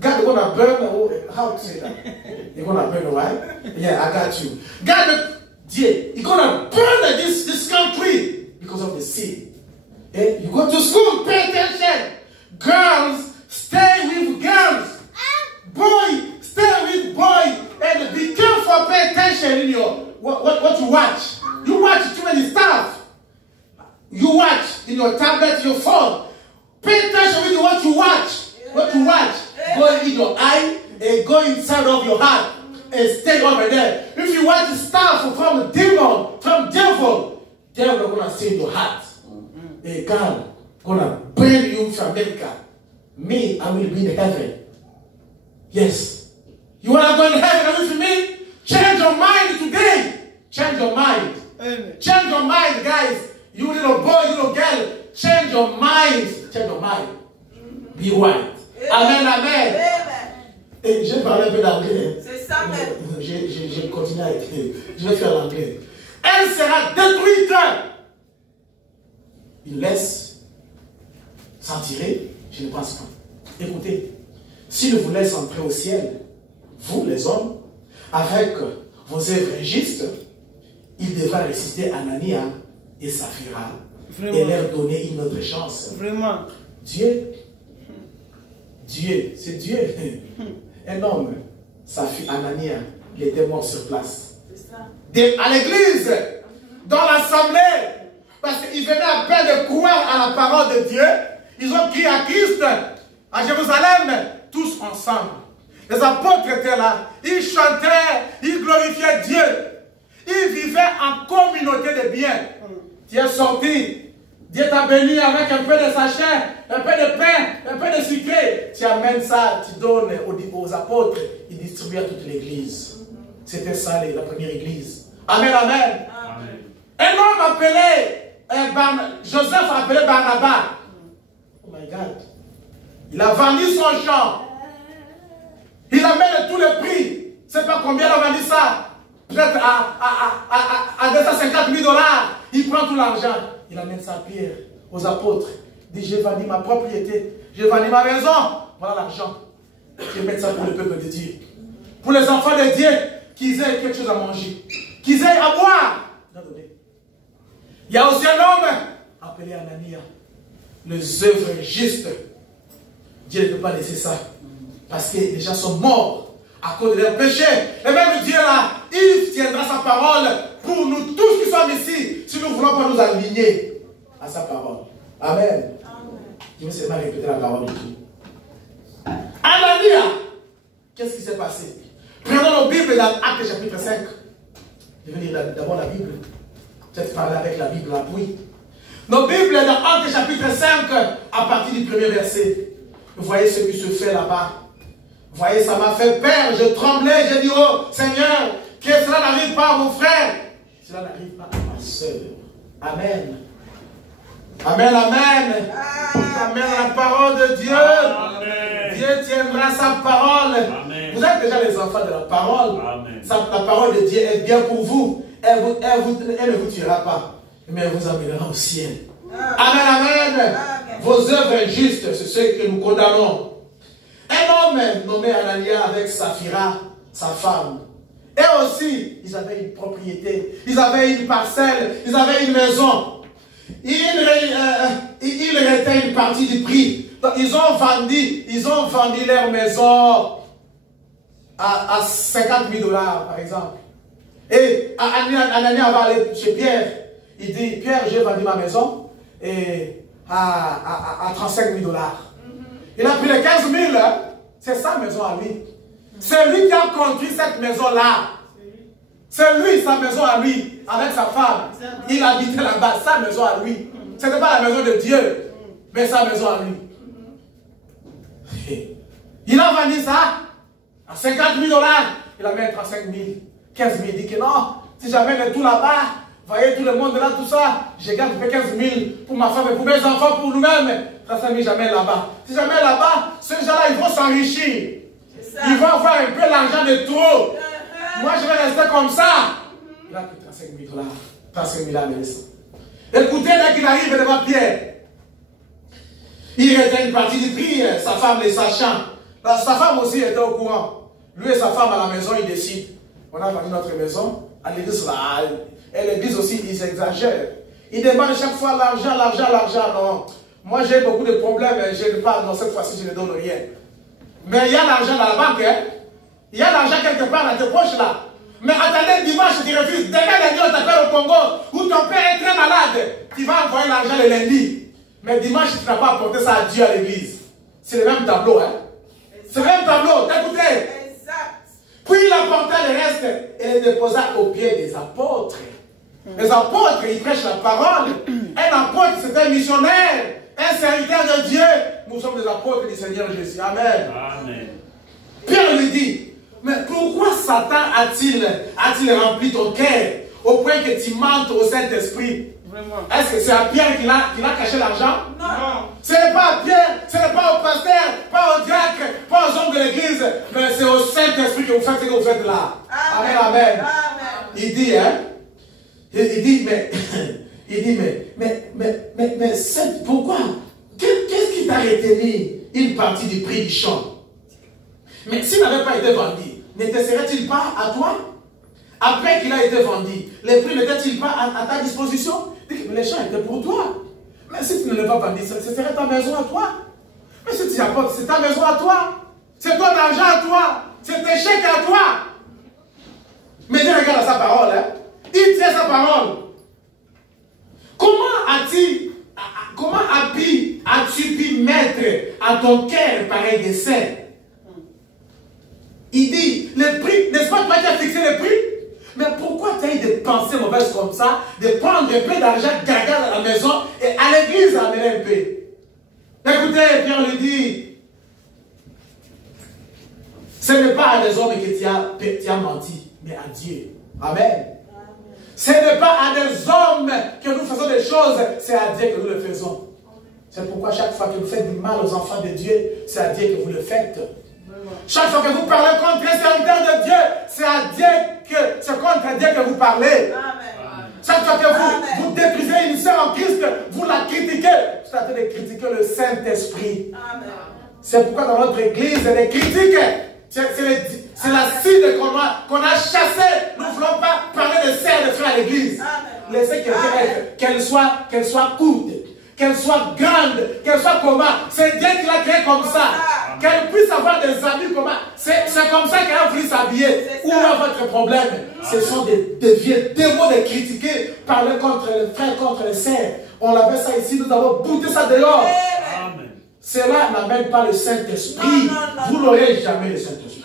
God is gonna burn. How to say that? You're gonna burn, right? Yeah, I got you. God, Dieu, He's gonna burn this country because of the sin. And you go to school, pay attention. Girls, stay with girls. Boy, stay with boy. And be careful, pay attention in your what you watch. You watch too many stuff. You watch in your tablet, your phone. Pay attention with what you watch. What you watch. Go in your eye and go inside of your heart and stay over there. If you watch stuff from demon, from devil gonna stay in your heart. A God gonna burn you from America. Me, I will be in heaven. Yes. You wanna go in heaven with me? Change your mind today. Change your mind. Amen. Change your mind, guys. You little boy, little girl. Change your mind. Change your mind. Be white. Amen, amen. Et je vais parler un peu d'anglais. C'est ça même. Je continue à écrire. Je vais faire l'anglais. Elle sera détruite. Il laisse s'en tirer. Je ne pense pas. Écoutez, s'il vous laisse entrer au ciel, vous les hommes, avec vos œuvres injustes, il devra ressusciter Anania et Saphira et leur donner une autre chance. Vraiment. Dieu, c'est Dieu. Un homme, Anania, il était mort sur place. À l'église, dans l'assemblée, parce qu'ils venaient à peine de croire à la parole de Dieu. Ils ont crié à Christ, à Jérusalem, tous ensemble. Les apôtres étaient là, ils chantaient, ils glorifiaient Dieu. Ils vivaient en communauté de biens. Tu es sorti, Dieu t'a béni avec un peu de sachet, un peu de pain, un peu de sucré. Tu amènes ça, tu donnes aux apôtres, ils distribuent à toute l'église. C'était ça la première église. Amen, amen. Amen. Un homme appelé, Joseph appelé Barnabas. Oh my God. Il a vendu son champ. Il a mis tous les prix. Je ne sais pas combien il a vendu ça. Peut-être à 250 000 $. Il prend tout l'argent. Il amène sa pierre aux apôtres. Il dit, j'ai vendu ma propriété. J'ai vendu ma maison. Voilà l'argent. Je vais mettre ça pour le peuple de Dieu. Pour les enfants de Dieu, qu'ils aient quelque chose à manger. Qu'ils aient à boire. Il y a aussi un homme appelé Anania. Les œuvres justes. Dieu ne peut pas laisser ça. Parce que les gens sont morts à cause de leurs péchés. Et même Dieu là, il tiendra sa parole pour nous tous qui sommes ici, si nous ne voulons pas nous aligner à sa parole. Amen. Je vais seulement répéter la parole de Dieu. Anania, qu'est-ce qui s'est passé? Prenons nos Bibles dans Actes chapitre 5. Je vais lire d'abord la Bible. Peut-être parler avec la Bible à l'appui. Nos Bibles dans Actes chapitre 5, à partir du premier verset. Vous voyez ce qui se fait là-bas. Vous voyez, ça m'a fait peur. Je tremblais. J'ai dit, oh Seigneur, que cela n'arrive pas à mon frère. Cela n'arrive pas à ma soeur. Amen. Amen, amen. Amen à la parole de Dieu. Amen. Dieu tiendra sa parole. Amen. Vous êtes déjà les enfants de la parole. Amen. La parole de Dieu est bien pour vous. Elle ne vous tuera pas, mais elle vous amènera au ciel. Amen, amen. Amen. Vos œuvres justes, c'est ce que nous condamnons. Un homme nommé Anania avec Saphira, sa femme. Et aussi, ils avaient une propriété, ils avaient une parcelle, ils avaient une maison. Ils retaient une partie du prix. Donc, ils ont vendu leur maison à 50 000 $, par exemple. Et Anania va aller chez Pierre. Il dit, Pierre, j'ai vendu ma maison et à 35 000 $. Il a pris les 15 000, c'est sa maison à lui. C'est lui qui a construit cette maison-là. C'est lui, sa maison à lui, avec sa femme. Il habitait là-bas, sa maison à lui. Ce n'était pas la maison de Dieu, mais sa maison à lui. Il a vendu ça à 50 000 $. Il a mis 35 000, 15 000. Il dit que non, si j'amène tout là-bas, vous voyez tout le monde là, tout ça, je garde 15 000 pour ma femme et pour mes enfants, pour nous-mêmes. 35 000, jamais là-bas. Si jamais là-bas, ces gens-là, ils vont s'enrichir. Ils vont avoir un peu l'argent de trop. Moi, je vais rester comme ça. Il a pris 35 000 $. 35 000 $. Écoutez, dès qu'il arrive devant Pierre, il retient une partie du prix, sa femme les sachant. Sa femme aussi était au courant. Lui et sa femme à la maison, ils décident. On a vendu notre maison. À l'église là, et l'église aussi, ils exagèrent. Ils demandent chaque fois l'argent, l'argent, l'argent. Non. Moi, j'ai beaucoup de problèmes. Je ne parle, non, cette fois-ci, je ne donne rien. Mais il y a l'argent dans la banque. Hein? Il y a l'argent quelque part dans tes poches là. Mais attendez, dimanche, tu refuses. Demain, lundi, on t'appelle au Congo, où ton père est très malade. Tu vas envoyer l'argent le lundi. Mais dimanche, tu n'as pas apporté ça à Dieu à l'église. C'est le même tableau. Hein? C'est le même tableau. Écoutez. Puis il apporta le reste et le déposa aux pieds des apôtres. Les apôtres, ils prêchent la parole. Un apôtre, c'est un missionnaire, un serviteur de Dieu. Nous sommes des apôtres du Seigneur Jésus. Amen. Amen. Pierre lui dit, mais pourquoi Satan a-t-il rempli ton cœur au point que tu mentes au Saint-Esprit? Est-ce que c'est à Pierre qu'il a caché l'argent? Non. Ce n'est pas à Pierre, ce n'est pas au pasteur, pas au diacre, pas aux hommes de l'église, mais c'est au Saint-Esprit que vous faites ce que vous faites là. Amen, amen. Amen. Il dit, hein? Il dit, mais pourquoi? Qu'est-ce qui t'a retenu une partie du prix du champ? Mais s'il n'avait pas été vendu, n'était serait-il pas à toi? Après qu'il a été vendu, les prix n'étaient-ils pas à ta disposition? Mais les champs étaient pour toi. Mais si tu ne l'as pas vendu, ce serait ta maison à toi. Mais si tu apportes, c'est ta maison à toi. C'est ton argent à toi. C'est tes chèques à toi. Mais Dieu regarde à sa parole. Hein? Il tient sa parole. Comment à ton cœur pareil dessein. Il dit, le prix, n'est-ce pas toi qui as fixé le prix? Mais pourquoi tu as eu des pensées mauvaises comme ça, de prendre un peu d'argent gaga dans la maison et à l'église amener un peu? Écoutez, Pierre lui dit, ce n'est pas à des hommes que tu as menti, mais à Dieu. Amen. Ce n'est pas à des hommes que nous faisons des choses, c'est à Dieu que nous le faisons. C'est pourquoi chaque fois que vous faites du mal aux enfants de Dieu, c'est à Dieu que vous le faites. Chaque fois que vous parlez contre les serviteurs de Dieu, c'est à Dieu que c'est contre Dieu que vous parlez. Amen. Chaque fois que vous détruisez une sœur en Christ, vous la critiquez. Vous êtes en train de critiquer le Saint-Esprit. C'est pourquoi dans notre église, les critiques, c'est la cible qu'on a chassée. Nous ne voulons pas parler de sœurs, de frères à l'église. Laissez qu'elle soit courte, qu'elle soit grande, qu'elle soit comment. C'est Dieu qui l'a créée comme ça. Qu'elle puisse avoir des amis comment. C'est comme ça qu'elle a voulu s'habiller. Où est votre problème? Ce sont des vieux démons de critiquer, parler contre les frères, contre les sœurs. On l'avait ça ici, nous avons bouté ça dehors. Amen. Cela n'amène pas le Saint-Esprit. Vous n'aurez jamais le Saint-Esprit.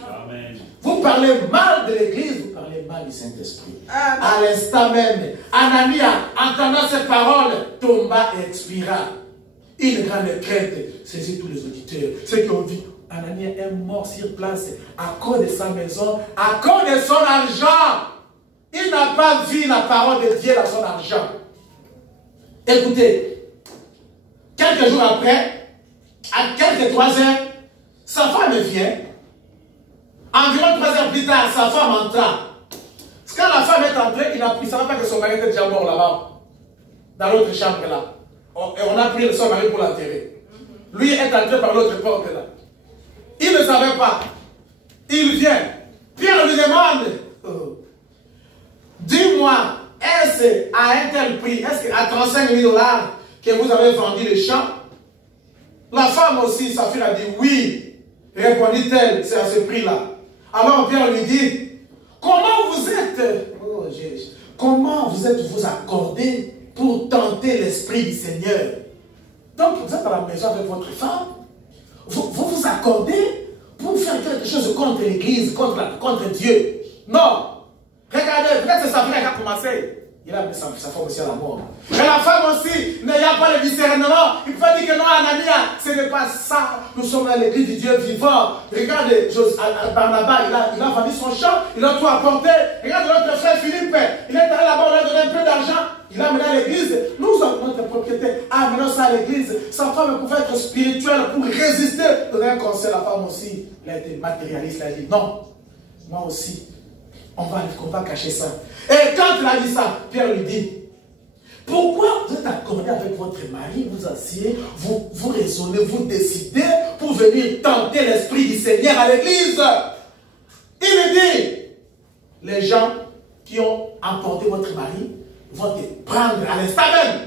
Vous parlez mal de l'église, vous parlez mal du Saint-Esprit. À l'instant même, Anania, entendant ces paroles, tomba et expira. Une grande crainte saisit tous les auditeurs. Ceux qui ont vu, Anania est mort sur place à cause de sa maison, à cause de son argent. Il n'a pas vu la parole de Dieu dans son argent. Écoutez, quelques jours après, à quelques 3 heures, sa femme vient. Environ 3 heures plus tard, sa femme entra. Quand la femme est entrée, il ne savait pas que son mari était déjà mort là-bas, dans l'autre chambre là. Et on a pris son mari pour l'enterrer. Lui est entré par l'autre porte là. Il ne savait pas. Il vient. Pierre lui demande, dis-moi, est-ce à un tel prix, est-ce qu'à 35 000 $ que vous avez vendu le champ? La femme aussi, sa fille a dit oui. Répondit-elle, c'est à ce prix-là. Alors Pierre lui dit, comment vous vous accordé pour tenter l'esprit du Seigneur? Donc vous êtes à la maison avec votre femme, vous accordez pour faire quelque chose contre l'église, contre Dieu. Non. Regardez, peut-être c'est sa fille qui a commencé. Il a mis sa femme aussi à la mort. Et la femme aussi, n'ayant pas le discernement, il peut dire que non, Anania, ce n'est pas ça. Nous sommes dans l'église du Dieu vivant. Regardez, Barnabas, il a vendu son champ, il a tout apporté. Regarde notre frère Philippe, il est allé là-bas, on a donné un peu d'argent. Il a mené à l'église. Nous avons notre propriété. Amenons ça à l'église. Sa femme pouvait être spirituelle pour résister. Donner un conseil, la femme aussi. Elle a été matérialiste. Elle a dit non, moi aussi. On va cacher ça. Et quand il a dit ça, Pierre lui dit, pourquoi vous êtes accordé avec votre mari, vous asseyez, vous raisonnez, vous décidez pour venir tenter l'esprit du Seigneur à l'église? Il lui dit, les gens qui ont emporté votre mari vont te prendre à l'instant même.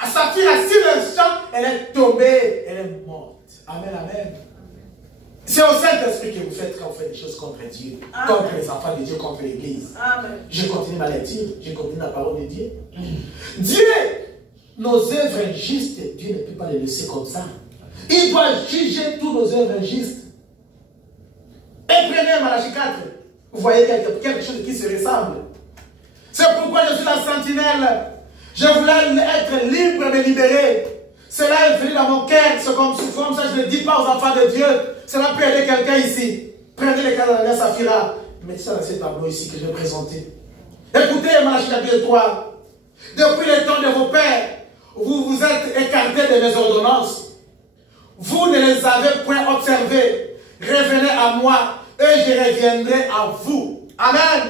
À sa fille, à 6 instants, elle est tombée, elle est morte. Amen, amen. C'est au Saint-Esprit que vous faites quand vous faites des choses contre Dieu, contre les enfants de Dieu, contre l'Église. Je continue ma lecture, je continue la parole de Dieu. Dieu, nos œuvres injustes, Dieu ne peut pas les laisser comme ça. Il doit juger tous nos œuvres injustes. Et prenez Malachie 4, vous voyez quelque chose qui se ressemble. C'est pourquoi je suis la sentinelle. Je voulais être libre et me libérer. Cela est venu dans mon cœur, c'est comme ça, je ne dis pas aux enfants de Dieu. Cela peut aider quelqu'un ici. Prenez les cas de la Saphira. Mettez ça dans ce tableau ici que je vais présenter. Écoutez, Malachie chapitre 3. Depuis le temps de vos pères, vous vous êtes écartés de mes ordonnances. Vous ne les avez point observées. Revenez à moi et je reviendrai à vous. Amen.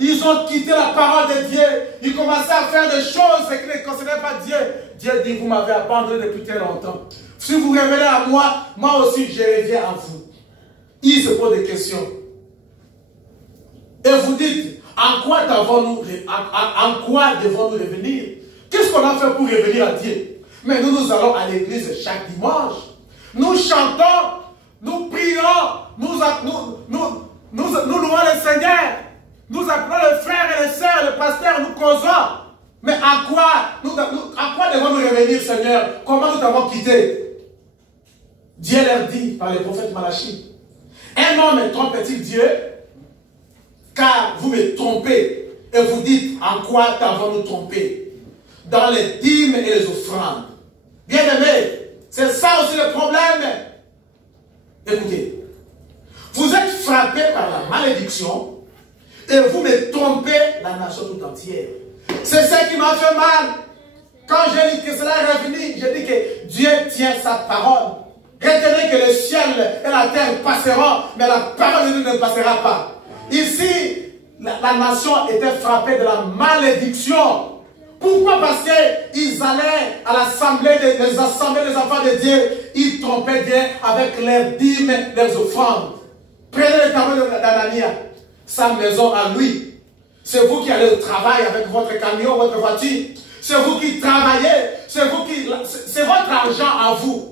Ils ont quitté la parole de Dieu. Ils commençaient à faire des choses qui ne concernaient pas Dieu. Dieu dit, vous m'avez abandonné depuis très longtemps. Si vous revenez à moi, moi aussi je reviens à vous. Il se pose des questions. Et vous dites, en quoi devons-nous revenir? Qu'est-ce qu'on a fait pour revenir à Dieu? Mais nous allons à l'église chaque dimanche. Nous chantons, nous prions, nous louons le Seigneur. Nous appelons les frères et les sœurs, le pasteur, nous causons. Mais à quoi devons-nous revenir, Seigneur? Comment nous t'avons quitté? Dieu leur dit par le prophète Malachie, un homme trompe-t-il Dieu? Car vous me trompez et vous dites, en quoi t'avons-nous trompé? Dans les dîmes et les offrandes. Bien-aimés, c'est ça aussi le problème. Écoutez, vous êtes frappés par la malédiction et vous me trompez la nation tout entière. C'est ça qui m'a fait mal. Quand j'ai dit que cela est revenu, j'ai dit que Dieu tient sa parole. Retenez que le ciel et la terre passeront, mais la parole de Dieu ne passera pas. Ici, la nation était frappée de la malédiction. Pourquoi? Parce qu'ils allaient à l'assemblée des assemblées des enfants de Dieu, ils trompaient Dieu avec leurs dîmes, leurs offrandes. Prenez le tableau d'Anania, sa maison à lui. C'est vous qui allez au travail avec votre camion, votre voiture. C'est vous qui travaillez, c'est votre argent à vous.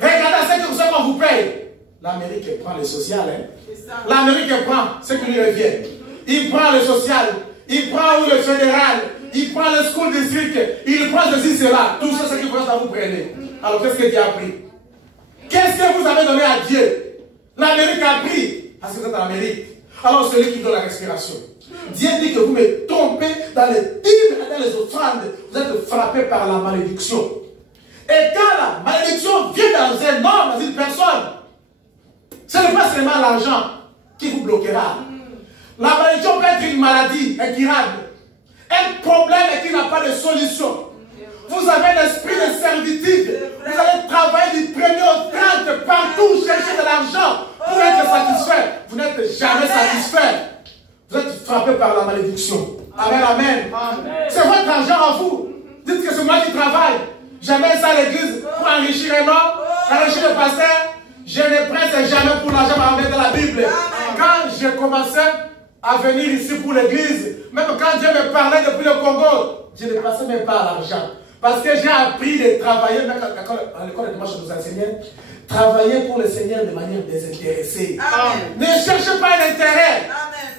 Regardez ce qu'on vous paye. L'Amérique prend le social. Hein? L'Amérique prend ce qui lui revient. Il prend le social, il prend le fédéral, il prend le school district, il prend ceci, cela. Tout ça, c'est ce que vous prenez. Alors, qu'est-ce que Dieu a pris? Qu'est-ce que vous avez donné à Dieu? L'Amérique a pris, parce que vous êtes en Amérique. Alors, celui qui donne la respiration. Dieu dit que vous me trompez dans les dîmes et dans les offrandes. Vous êtes frappés par la malédiction. Et quand la malédiction vient dans un homme, dans une personne, ce n'est pas seulement l'argent qui vous bloquera. La malédiction peut être une maladie incurable, un problème qui n'a pas de solution. Vous avez l'esprit de servitude. Vous allez travailler du 1er au 30 partout, chercher de l'argent pour être satisfait. Vous n'êtes jamais satisfait. Vous êtes frappé par la malédiction. Amen, amen. C'est votre argent à vous. Dites que c'est moi qui travaille. Jamais ça à l'église pour enrichir un homme, enrichir le pasteur. Je ne prête jamais pour l'argent à mettre dans la Bible. Quand j'ai commencé à venir ici pour l'église, même quand Dieu me parlait depuis le Congo, je ne passais même pas à l'argent. Parce que j'ai appris de travailler, même à l'école de dimanche, je nous enseignais, travailler pour le Seigneur de manière désintéressée. Amen. Ne cherchez pas un intérêt. Amen.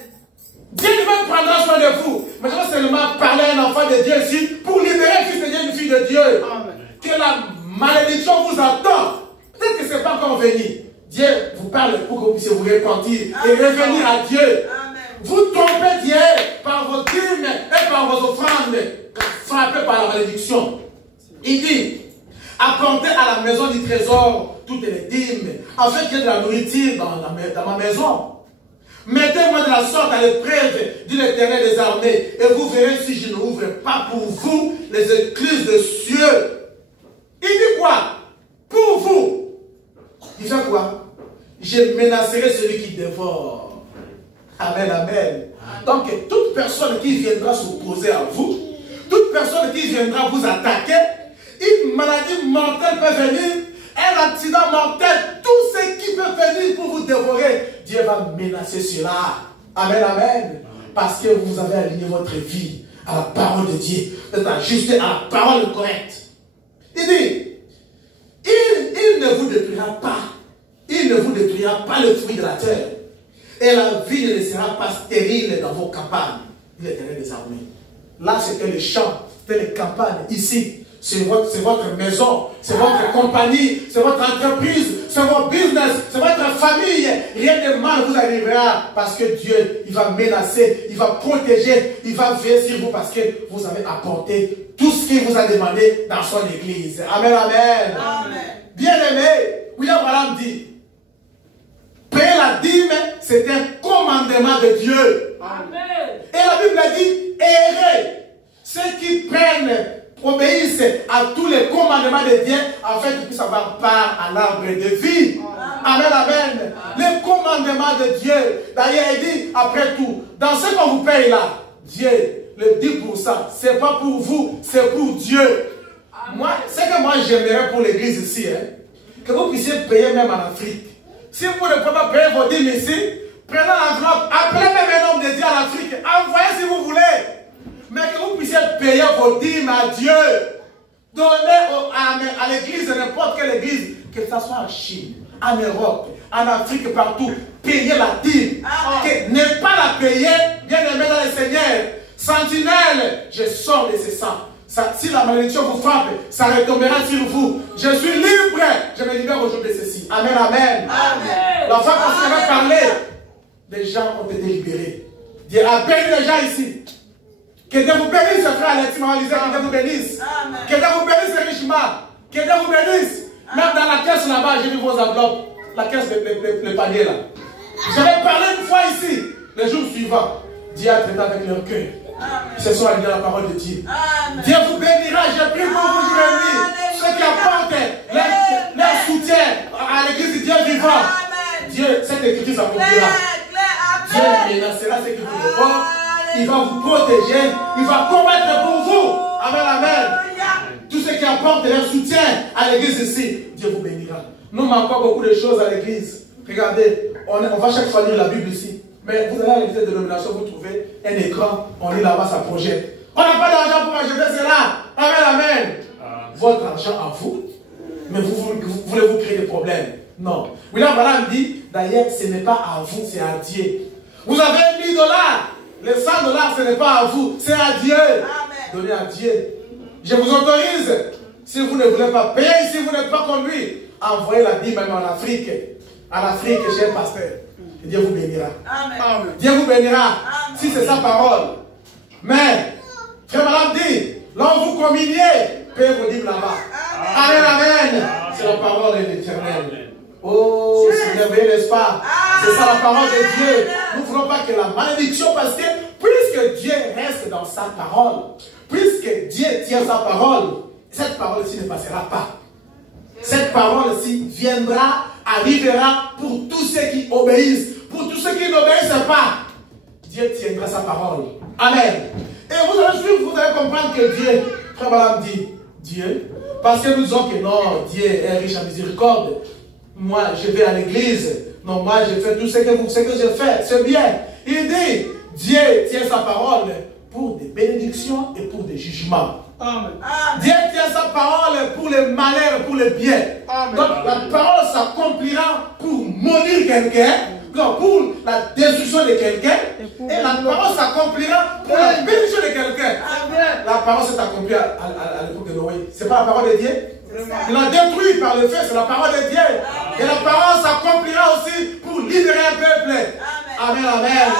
Dieu lui-même prendra soin de vous. Mais je vais seulement parler à un enfant de Dieu ici pour libérer un fils de Dieu, une fille de Dieu. Amen. Que la malédiction vous attend. Peut-être que ce n'est pas encore venu. Dieu vous parle pour que vous puissiez vous repentir et revenir à Dieu. Amen. Vous trompez Dieu par vos dîmes et par vos offrandes, frappés par la malédiction. Il dit, apportez à la maison du trésor toutes les dîmes, afin qu'il y ait de la nourriture dans ma maison. Mettez-moi de la sorte à l'épreuve d'une Éternel des armées, et vous verrez si je n'ouvre pas pour vous les écluses des cieux. Il dit quoi? Pour vous. Il fait quoi? Je menacerai celui qui dévore. Amen, amen. Donc, toute personne qui viendra s'opposer à vous, toute personne qui viendra vous attaquer, une maladie mortelle peut venir, un accident mortel, tout ce qui peut venir pour vous dévorer, Dieu va menacer cela. Amen, amen. Parce que vous avez aligné votre vie à la parole de Dieu. Vous êtes ajusté à la parole correcte. Il dit, il ne vous détruira pas. Il ne vous détruira pas le fruit de la terre. Et la vie ne sera pas stérile dans vos campagnes. Il est Éternel des armées. Là, c'était le champ, c'était les campagnes. Ici, c'est votre maison, c'est votre compagnie, c'est votre entreprise, c'est votre business, c'est votre famille. Rien de mal vous arrivera parce que Dieu, il va menacer, il va protéger, il va veiller sur vous parce que vous avez apporté tout ce qu'il vous a demandé dans son église. Amen, amen. Amen. Bien-aimé, William Branham dit, payer la dîme, c'est un commandement de Dieu. Amen. Et la Bible a dit, errez. Ceux qui prennent, obéissent à tous les commandements de Dieu, afin qu'ils puissent avoir part à l'arbre de vie. Amen, amen. Les commandements de Dieu. D'ailleurs, il dit, après tout, dans ce qu'on vous paye là, Dieu, le 10%, c'est pas pour vous, c'est pour Dieu. Moi, ce que moi j'aimerais pour l'église ici, hein, que vous puissiez payer même en Afrique. Si vous ne pouvez pas payer vos dîmes ici, prenez l'enveloppe, appelez même un homme de Dieu en Afrique, envoyez si vous voulez. Mais que vous puissiez payer vos dîmes à Dieu. Donnez à l'église, n'importe quelle église, que ce soit en Chine, en Europe, en Afrique, partout, payez la dîme. Ne pas la payer, bien aimé dans le Seigneur. Sentinelle, je sors de ce sang. si la malédiction vous frappe, ça retombera sur vous. Je suis libre. Je me libère aujourd'hui de ceci. Amen, amen. Amen. La femme continuera à parler. Les gens ont été libérés. Dieu a béni les gens ici. Que Dieu vous bénisse, frère Alexis, maman Lisette, que Dieu vous bénisse. Amen. Que Dieu vous bénisse richement. Que Dieu vous bénisse. Même dans la caisse là-bas, j'ai vu vos enveloppes. La caisse, le panier là. J'avais parlé une fois ici. Le jour suivant, Dieu a traité avec leur cœur. Ce soir, il y a la parole de Dieu. Amen. Dieu vous bénira. J'ai pris pour vous jour et nuit. Ceux qui apportent leur soutien à l'église de Dieu vivant. Amen. Dieu, cette écriture s'accomplira. Dieu menacera ceux qui vous répondent. Il va vous protéger. Il va combattre pour vous. Amen, amen. Tous ceux qui apportent leur soutien à l'église ici, Dieu vous bénira. Nous manquons beaucoup de choses à l'église. Regardez, on va chaque fois lire la Bible ici. Mais vous allez à l'église de dénomination, vous trouvez un écran, on lit là-bas, ça projette. On n'a pas d'argent pour acheter cela. Amen, amen. Votre argent à vous, mais vous voulez-vous créer des problèmes? Non. William Branham dit, d'ailleurs, ce n'est pas à vous, c'est à Dieu. Vous avez $1000. Les $100, ce n'est pas à vous, c'est à Dieu. Amen. Donnez à Dieu. Je vous autorise, si vous ne voulez pas payer, si vous n'êtes pas conduit, envoyez la dîme même en Afrique. En Afrique, chez un pasteur. Et Dieu vous bénira. Amen. Dieu vous bénira. Amen. Si c'est sa parole. Mais, frère Madame dit, là où vous communiez, payez vos dîmes là-bas. Amen, amen. C'est la parole de l'Éternel. Oh, Seigneur, n'est-ce pas? C'est ça la parole de Dieu. Nous ne voulons pas que la malédiction, parce que puisque Dieu reste dans sa parole, puisque Dieu tient sa parole, cette parole-ci ne passera pas. Cette parole-ci viendra, arrivera pour tous ceux qui obéissent. Pour tous ceux qui n'obéissent pas, Dieu tiendra sa parole. Amen. Et vous allez suivre, vous allez comprendre que Dieu, frère Madame dit, Dieu, parce que nous disons que non, Dieu est riche en miséricorde. Moi, je vais à l'église. Non, moi, je fais tout ce que je fais. C'est bien. Il dit, Dieu tient sa parole pour des bénédictions et pour des jugements. Amen. Dieu tient sa parole pour le malheur, pour le bien. Amen. Donc la parole s'accomplira pour maudire quelqu'un, pour la destruction de quelqu'un, et la parole s'accomplira pour la bénédiction de quelqu'un. La parole s'est accomplie à l'époque de Noé. Ce n'est pas la parole de Dieu. Il a détruit par le feu, c'est la parole de Dieu. Et la parole s'accomplira aussi pour libérer un peuple. Amen, amen.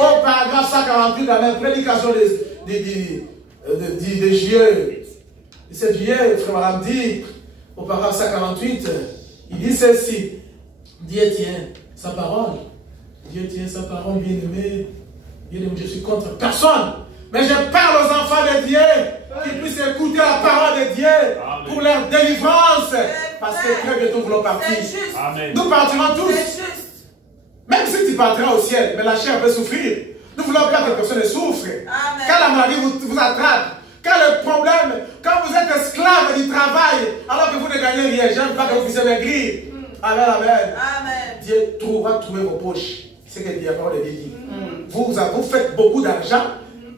Au paragraphe 148 dans la prédication de juillet, 17 juillet, frère Madame dit, au paragraphe 148, il dit ceci: Dieu tient sa parole. Dieu tient sa parole, bien-aimé. Bien-aimé, je suis contre personne. Mais je parle aux enfants de Dieu qui puissent écouter la parole de Dieu pour leur délivrance. Parce que très bientôt nous voulons partir. Nous partirons tous. Même si tu partiras au ciel, mais la chair peut souffrir. Nous voulons pas que personne ne souffre. Quand la maladie vous attrape, quand le problème, quand vous êtes esclave du travail, alors que vous ne gagnez rien, j'aime pas que vous puissiez maigrir. Amen, amen. Dieu va trouver vos poches. C'est ce que la parole de Dieu dit. Vous faites beaucoup d'argent,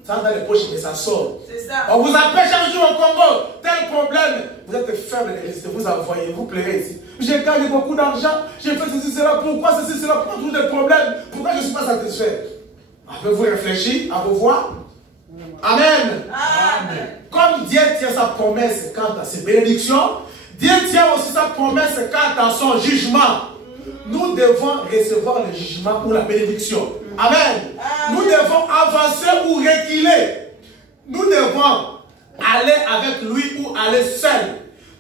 ça entre dans les poches, mais ça sort. On vous appelle chaque jour au Congo, tel problème. Vous êtes faible de résister, vous envoyez, vous pleurez ici. J'ai gagné beaucoup d'argent, j'ai fait ceci, cela, pourquoi ceci, cela, pourquoi tous des problèmes, pourquoi je ne suis pas satisfait? Avez-vous réfléchi à vos voix? Amen. Amen. Comme Dieu tient sa promesse quant à ses bénédictions, Dieu tient aussi sa promesse quant à son jugement. Nous devons recevoir le jugement ou la bénédiction. Amen. Nous devons avancer ou reculer. Nous devons aller avec lui ou aller seul.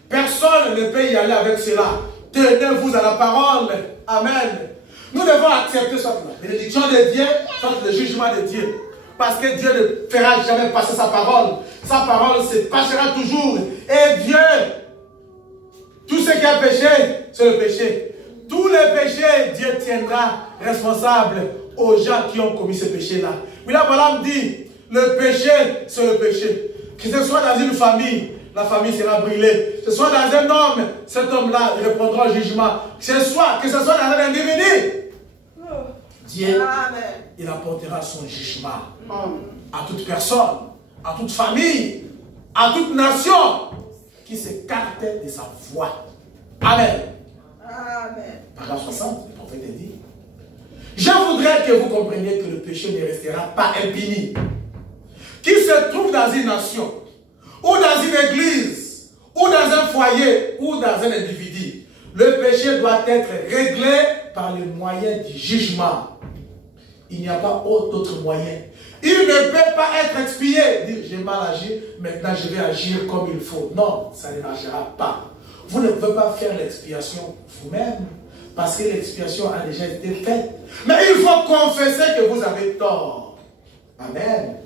Personne ne peut y aller avec cela. Tenez-vous à la parole. Amen. Nous devons accepter soit la bénédiction de Dieu, soit le jugement de Dieu. Parce que Dieu ne fera jamais passer sa parole. Sa parole se passera toujours. Et Dieu, tout ce qui a péché, c'est le péché. Tous les péchés, Dieu tiendra responsable aux gens qui ont commis ce péché-là. Mais là, Balaam dit, le péché, c'est le péché. Que ce soit dans une famille, la famille sera brûlée. Que ce soit dans un homme, cet homme-là répondra au jugement. Que ce soit dans un individu, Dieu, il apportera son jugement à toute personne, à toute famille, à toute nation qui s'écarte de sa voie. Amen. Amen. Paragraphe 60, le prophète dit: je voudrais que vous compreniez que le péché ne restera pas impuni. Qui se trouve dans une nation ou dans une église, ou dans un foyer, ou dans un individu, le péché doit être réglé par les moyens du jugement. Il n'y a pas d'autre moyen. Il ne peut pas être expié. Dire, j'ai mal agi, maintenant je vais agir comme il faut. Non, ça ne marchera pas. Vous ne pouvez pas faire l'expiation vous-même, parce que l'expiation a déjà été faite. Mais il faut confesser que vous avez tort. Amen.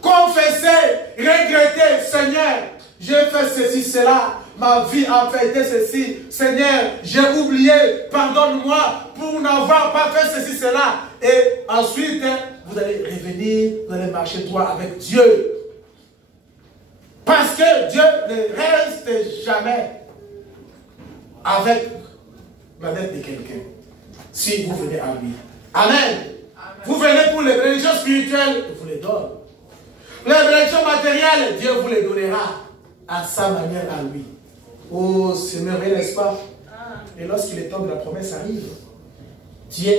Confesser, regretter, Seigneur, j'ai fait ceci, cela, ma vie a fait ceci, Seigneur, j'ai oublié, pardonne-moi pour n'avoir pas fait ceci, cela. Et ensuite, vous allez revenir, vous allez marcher droit avec Dieu. Parce que Dieu ne reste jamais avec la dette de quelqu'un, si vous venez à lui. Amen. Amen. Vous venez pour les bénédictions spirituelles, il vous les donne. Les bénédictions matérielles, Dieu vous les donnera à sa manière à lui. Oh, c'est merveilleux, n'est-ce pas? Et lorsqu'il est temps de la promesse arrive, Dieu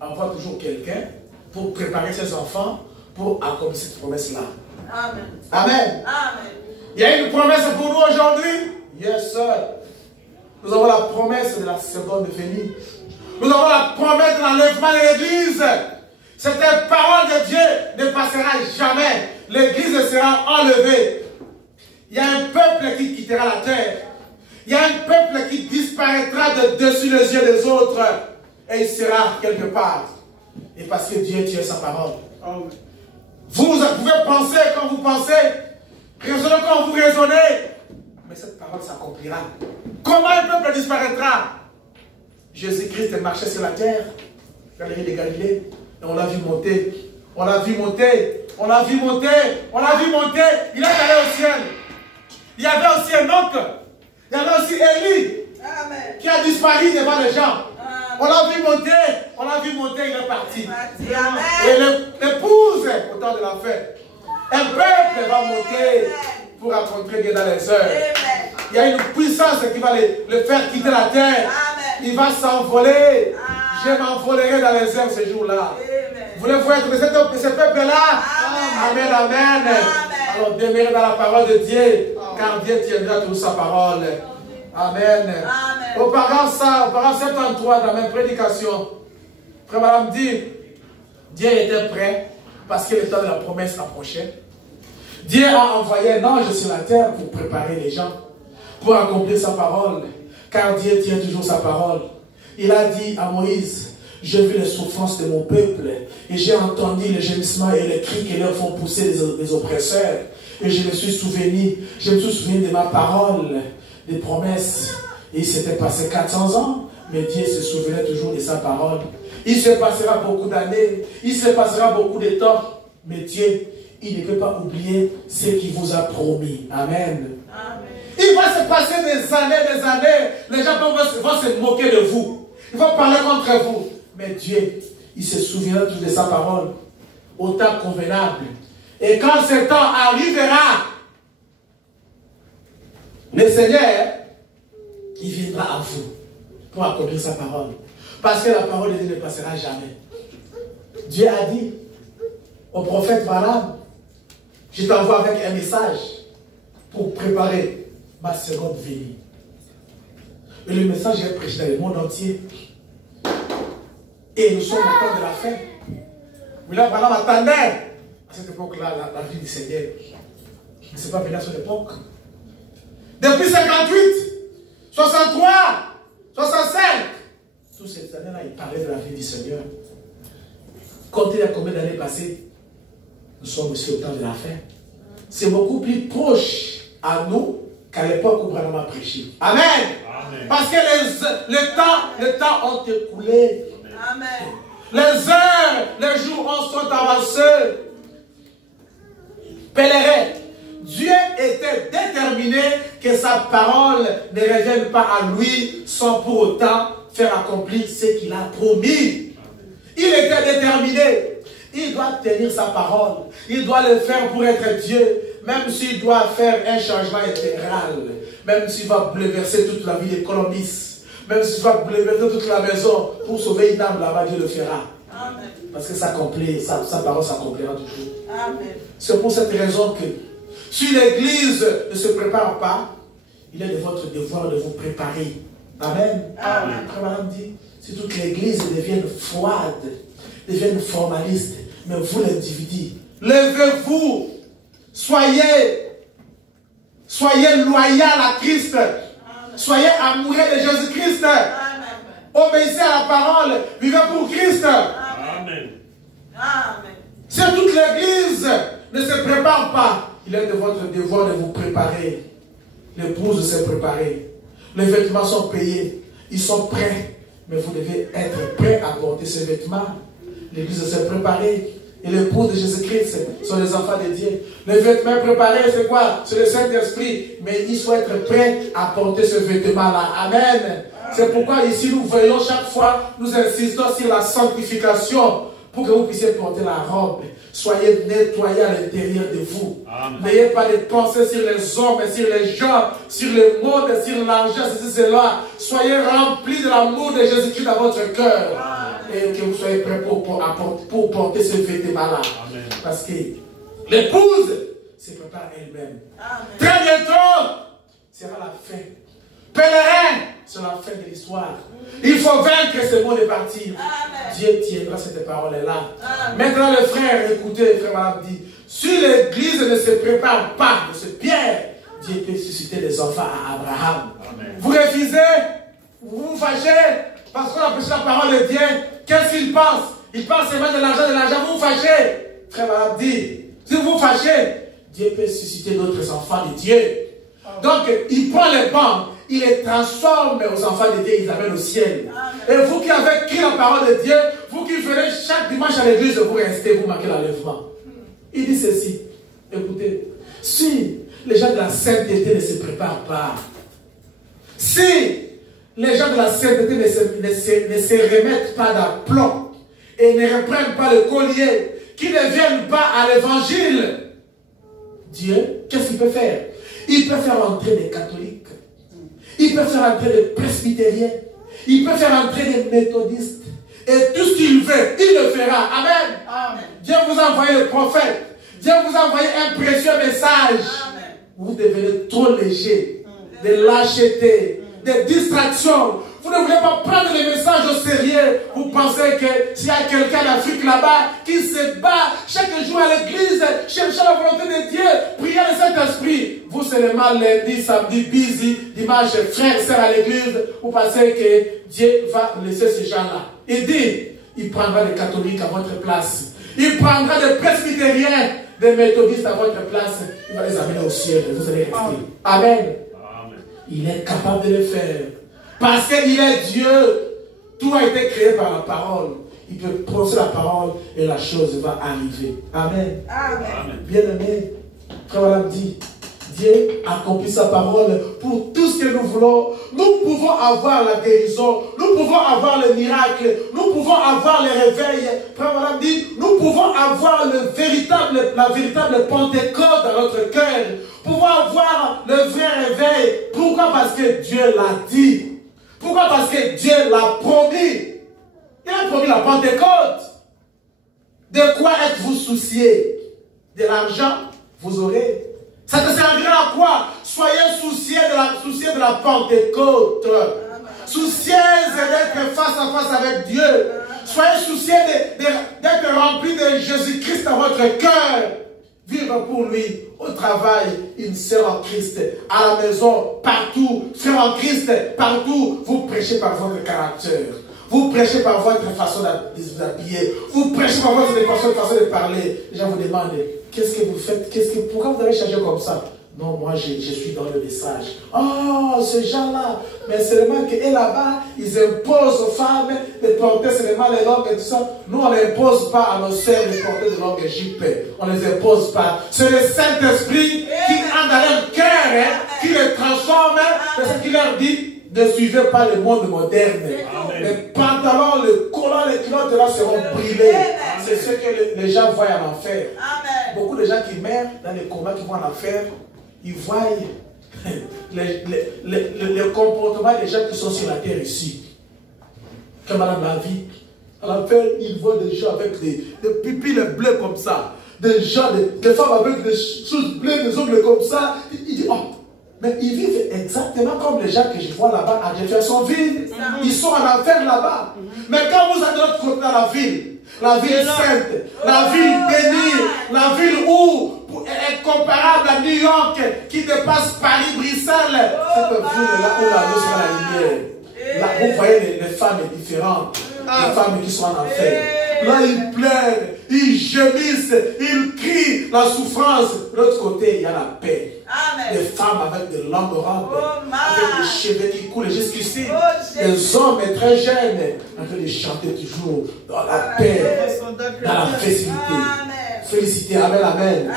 envoie toujours quelqu'un pour préparer ses enfants pour accomplir cette promesse-là. Amen. Amen. Amen. Il y a une promesse pour nous aujourd'hui. Yes, sir. Nous avons la promesse de la seconde venue. Nous avons la promesse de l'enlèvement de l'Église. Cette parole de Dieu ne passera jamais. L'Église sera enlevée. Il y a un peuple qui quittera la terre. Il y a un peuple qui disparaîtra de dessus les yeux des autres. Et il sera quelque part. Et parce que Dieu tient sa parole. Amen. Vous pouvez penser comme vous pensez. Raisonnez comme vous raisonnez. Mais cette parole s'accomplira. Comment un peuple disparaîtra? Jésus-Christ marchait sur la terre, dans les rives de Galilée, et on l'a vu monter. On l'a vu monter. On l'a vu monter. On l'a vu monter. Il est allé au ciel. Il y avait aussi Enoch. Il y avait aussi Élie. Amen. Qui a disparu devant les gens. Amen. On l'a vu monter. On l'a vu monter. Il est parti. Amen. Et l'épouse, au temps de la fête, un peuple va monter pour rencontrer Dieu dans les heures. Amen. Il y a une puissance qui va le faire quitter la terre. Amen. Il va s'envoler. Amen. Je m'envolerai dans les airs ce jour-là. Amen. Voulez-vous être de ce peuple-là? Amen, amen. Amen. Alors demeurez dans la parole de Dieu, car Dieu tiendra toute sa parole. Amen. Amen. Au paragraphe 73 dans ma prédication, Frère Madame dit, Dieu était prêt parce que le temps de la promesse approchait. Dieu a envoyé un ange sur la terre pour préparer les gens, pour accomplir sa parole, car Dieu tient toujours sa parole. Il a dit à Moïse, j'ai vu les souffrances de mon peuple et j'ai entendu les gémissements et les cris qui leur font pousser les oppresseurs. Et je me suis souvenu de ma parole, des promesses. Et il s'était passé 400 ans, mais Dieu se souvenait toujours de sa parole. Il se passera beaucoup d'années, il se passera beaucoup de temps, mais Dieu, il ne peut pas oublier ce qu'il vous a promis. Amen. Amen. Il va se passer des années, les gens vont se moquer de vous. Ils vont parler contre vous. Mais Dieu, il se souviendra toujours de sa parole au temps convenable. Et quand ce temps arrivera, le Seigneur, il viendra à vous pour accomplir sa parole. Parce que la parole de Dieu ne passera jamais. Dieu a dit au prophète Balaam, je t'envoie avec un message pour préparer ma seconde venue. Et le message est prêché dans le monde entier. Et nous sommes au temps de la fin. Mais là, Balaam attendait à cette époque-là la vie du Seigneur. Il ne s'est pas venu à son époque. Depuis 58, 63, 65, toutes ces années-là, il parlait de la vie du Seigneur. Comptez il y a combien d'années passées? Nous sommes aussi au temps de la fin. C'est beaucoup plus proche à nous qu'à l'époque où Branham a prêché. Amen. Amen. Parce que les temps ont écoulé. Amen. Les heures, les jours sont avancés. Pèlerin, Dieu était déterminé que sa parole ne revienne pas à lui sans pour autant faire accomplir ce qu'il a promis. Il était déterminé. Il doit tenir sa parole. Il doit le faire pour être Dieu. Même s'il doit faire un changement intégral. Même s'il va bouleverser toute la vie des colonistes. Même s'il va bouleverser toute la maison pour sauver une âme là-bas, Dieu le fera. Amen. Parce que sa parole s'accomplira toujours. C'est pour cette raison que Si l'Église ne se prépare pas, il est de votre devoir de vous préparer. Amen. Amen. Après, madame dit, si toute l'Église devienne froide, devienne formaliste, mais vous l'individu, levez-vous, soyez loyal à Christ, soyez amoureux de Jésus-Christ, obéissez à la parole, vivez pour Christ. Amen. Amen. Si toute l'Église ne se prépare pas, il est de votre devoir de vous préparer. L'épouse s'est préparée. Les vêtements sont payés. Ils sont prêts. Mais vous devez être prêts à porter ces vêtements. L'Église s'est préparée. Et l'époux de Jésus-Christ sont les enfants de Dieu. Les vêtements préparés, c'est quoi? C'est le Saint-Esprit. Mais il faut être prêt à porter ce vêtement-là. Amen. C'est pourquoi ici nous voyons chaque fois, nous insistons sur la sanctification pour que vous puissiez porter la robe. Soyez nettoyés à l'intérieur de vous. N'ayez pas de pensées sur les hommes, sur les gens, sur le monde, sur l'argent, sur cela. Soyez remplis de l'amour de Jésus-Christ dans votre cœur. Et que vous soyez prêts pour porter ce vêtement-là. Parce que l'épouse se prépare elle-même. Très bientôt, sera la fin. Pèlerin, c'est la fin de l'histoire. Il faut vaincre ce monde et partir. Dieu tiendra cette parole-là. Maintenant, les frères, écoutez, frère Madame dit, si l'Église ne se prépare pas de ce Pierre, Dieu peut susciter des enfants à Abraham. Vous refusez, vous vous fâchez, parce qu'on a prêché la parole de Dieu. Qu'est-ce qu'il pense? Il pense seulement de l'argent, vous vous fâchez. Frère Madame dit, si vous vous fâchez, Dieu peut susciter d'autres enfants de Dieu. Donc, il prend les bancs, il les transforme aux enfants de Dieu, ils amènent au ciel. Et vous qui avez écrit la parole de Dieu, vous qui venez chaque dimanche à l'église, vous restez, vous manquez l'enlèvement. Il dit ceci, écoutez, si les gens de la sainteté ne se préparent pas, si les gens de la sainteté ne se remettent pas d'aplomb et ne reprennent pas le collier, qui ne viennent pas à l'évangile, Dieu, qu'est-ce qu'il peut faire? Il peut faire entrer des catholiques, il peut faire entrer des presbytériens, il peut faire entrer des méthodistes, et tout ce qu'il veut, il le fera. Amen. Amen. Dieu vous a envoyé le prophète, Dieu vous a envoyé un précieux message. Amen. Vous devenez trop léger, de lâcheté, de distractions. Vous ne voulez pas prendre les messages au sérieux. Vous pensez que s'il y a quelqu'un d'Afrique là-bas qui se bat chaque jour à l'église, cherchant la volonté de Dieu, prier le Saint-Esprit, vous seulement lundi, samedi, busy, dimanche, frère, sœur à l'église, vous pensez que Dieu va laisser ces gens-là. Il dit, il prendra des catholiques à votre place. Il prendra des presbytériens, des méthodistes à votre place. Il va les amener au ciel. Vous allez rester. Amen. Amen. Il est capable de le faire. Parce qu'il est Dieu. Tout a été créé par la parole. Il peut prononcer la parole et la chose va arriver. Amen. Amen. Bien-aimé, frère Madame dit, Dieu accomplit sa parole pour tout ce que nous voulons. Nous pouvons avoir la guérison, nous pouvons avoir le miracle, nous pouvons avoir le réveil. Frère Madame dit, nous pouvons avoir la véritable Pentecôte dans notre cœur. Nous pouvons avoir le vrai réveil. Pourquoi? Parce que Dieu l'a dit. Pourquoi? Parce que Dieu l'a promis. Il a promis la Pentecôte. De quoi êtes-vous soucié? De l'argent? Vous aurez. Ça te servira à quoi? Soyez souciés de la Pentecôte. Souciés d'être face à face avec Dieu. Soyez souciés d'être remplis de Jésus-Christ dans votre cœur. Vivre pour lui, au travail, une sœur en Christ, à la maison, partout, frère en Christ, partout. Vous prêchez par votre caractère. Vous prêchez par votre façon de vous habiller. Vous prêchez par votre façon de parler. Les gens vous demandent, qu'est-ce que vous faites? Pourquoi vous avez changé comme ça? Non, moi je suis dans le message. Oh, ces gens-là. Mais seulement qu'eux là-bas, ils imposent aux femmes de porter seulement les langues et tout ça. Nous, on n'impose pas à nos sœurs de porter des langues égyptiennes. On ne les impose pas. C'est le Saint-Esprit qui entre dans leur cœur, qui les transforme. C'est ce qu'il leur dit. Ne suivez pas le monde moderne. Les pantalons, le collant, les culottes là seront brûlés. C'est ce que les gens voient en enfer. Beaucoup de gens qui meurent dans les combats qui vont en enfer, ils voient le comportement des gens qui sont sur la terre ici. Comme Madame la vie, à l'enfer, ils voient des gens avec des pupilles bleues comme ça. des gens, des femmes avec des choses pleines, des ongles comme ça. Il dit, oh, mais ils vivent exactement comme les gens que je vois là-bas à Jeffersonville. Ils sont en enfer là-bas. Mais quand vous êtes de l'autre côté dans la ville sainte, la ville bénie, la ville où est comparable à New York, qui dépasse Paris, Bruxelles, cette ville-là où la lumière est la lumière. Là, vous voyez les femmes différentes, les femmes qui sont en enfer. Là, ils pleurent, ils gémissent, ils crient la souffrance. De l'autre côté, il y a la paix. Amen. Des femmes avec de longues robes, avec des cheveux qui coulent jusqu'ici. Des hommes très jeunes, en train de chanter toujours dans la paix, dans la facilité. Félicité, amen, amen.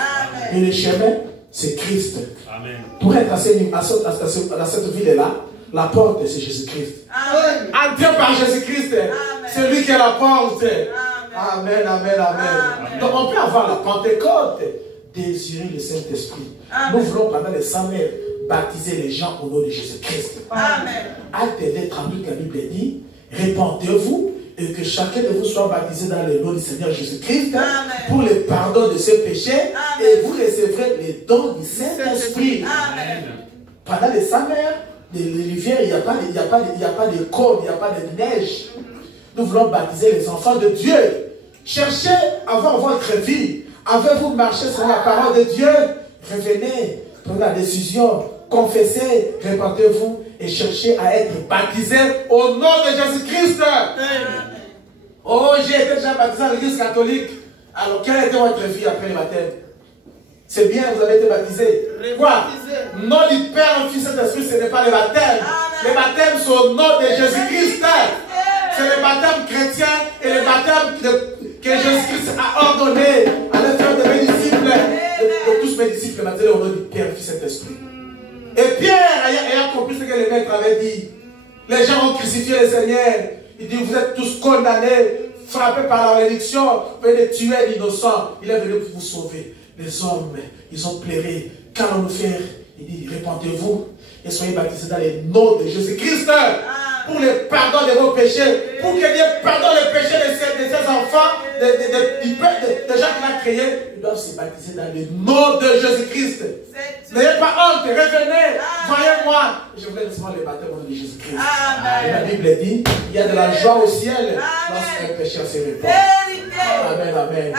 Et le chemin, c'est Christ. Amen. Pour être à cette ville-là, la porte, c'est Jésus-Christ. Entrez par Jésus-Christ. C'est lui qui est la porte. Amen, amen, amen. Donc on peut avoir la Pentecôte, désirer le Saint-Esprit. Nous voulons pendant les 100 mères baptiser les gens au nom de Jésus-Christ. Acte des 38, la Bible dit, répandez-vous et que chacun de vous soit baptisé dans le nom du Seigneur Jésus-Christ pour le pardon de ses péchés et vous recevrez les dons du Saint-Esprit. Pendant les 100 mères, l'hiver, il n'y a pas de côte, il n'y a pas de neige. Nous voulons baptiser les enfants de Dieu. Cherchez à avoir votre vie. Avez-vous marché sur la parole de Dieu? Revenez, prenez la décision, confessez, répentez-vous et cherchez à être baptisés au nom de Jésus-Christ. Oh, j'ai été déjà baptisé à l'église catholique. Alors, quelle était votre vie après le baptême? C'est bien, vous avez été baptisé. Quoi? Nom du Père, Fils et Saint-Esprit, ce n'est pas le baptême. Le baptême, c'est au nom de Jésus-Christ. C'est le baptême chrétien et le baptême que Jésus-Christ a ordonné à l'intérieur de mes disciples, de tous mes disciples, baptisés au nom du Père, Fils et Saint-Esprit. Et Pierre ayant compris ce que le maître avait dit, les gens ont crucifié le Seigneur. Il dit, vous êtes tous condamnés, frappés par la malédiction, vous allez tuer l'innocent. Il est venu pour vous sauver. Les hommes, ils ont pleuré. Qu'allons-nous faire? Il dit, répentez-vous et soyez baptisés dans le nom de Jésus-Christ pour le pardon de vos péchés, pour qu'il y ait pardon des péchés de ses enfants, des gens qu'il a créés. Ils doivent se baptiser dans le nom de Jésus-Christ. N'ayez pas honte, revenez, voyez-moi. Je voulais recevoir le baptême au nom de Jésus-Christ. Et la Bible dit, il y a de la joie au ciel lorsqu'un pécheur se répand. Amen, amen.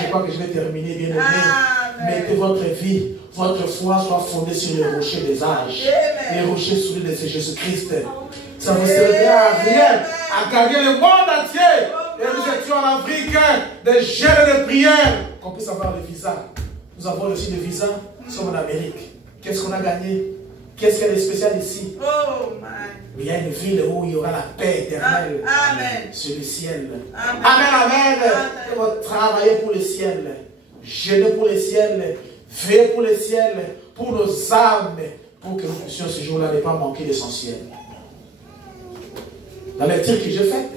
Je crois que je vais terminer, bien aimé. Mettez votre vie, votre foi soit fondée sur les rochers des âges. Les rochers solides de Jésus-Christ. Ça vous servira à rien, à gagner le monde entier. Et nous étions en Afrique, des jeunes de prière, qu'on puisse avoir le visa. Nous avons reçu le visa, nous sommes en Amérique. Qu'est-ce qu'on a gagné? Qu'est-ce qu'il y a de spécial ici? Il y a une ville où il y aura la paix éternelle sur le ciel. Amen, amen. Nous allons travailler pour le ciel, jeûner pour le ciel, veiller pour le ciel, pour nos âmes, pour que nous puissions ce jour-là ne pas manquer l'essentiel. Dans la lecture que j'ai faite,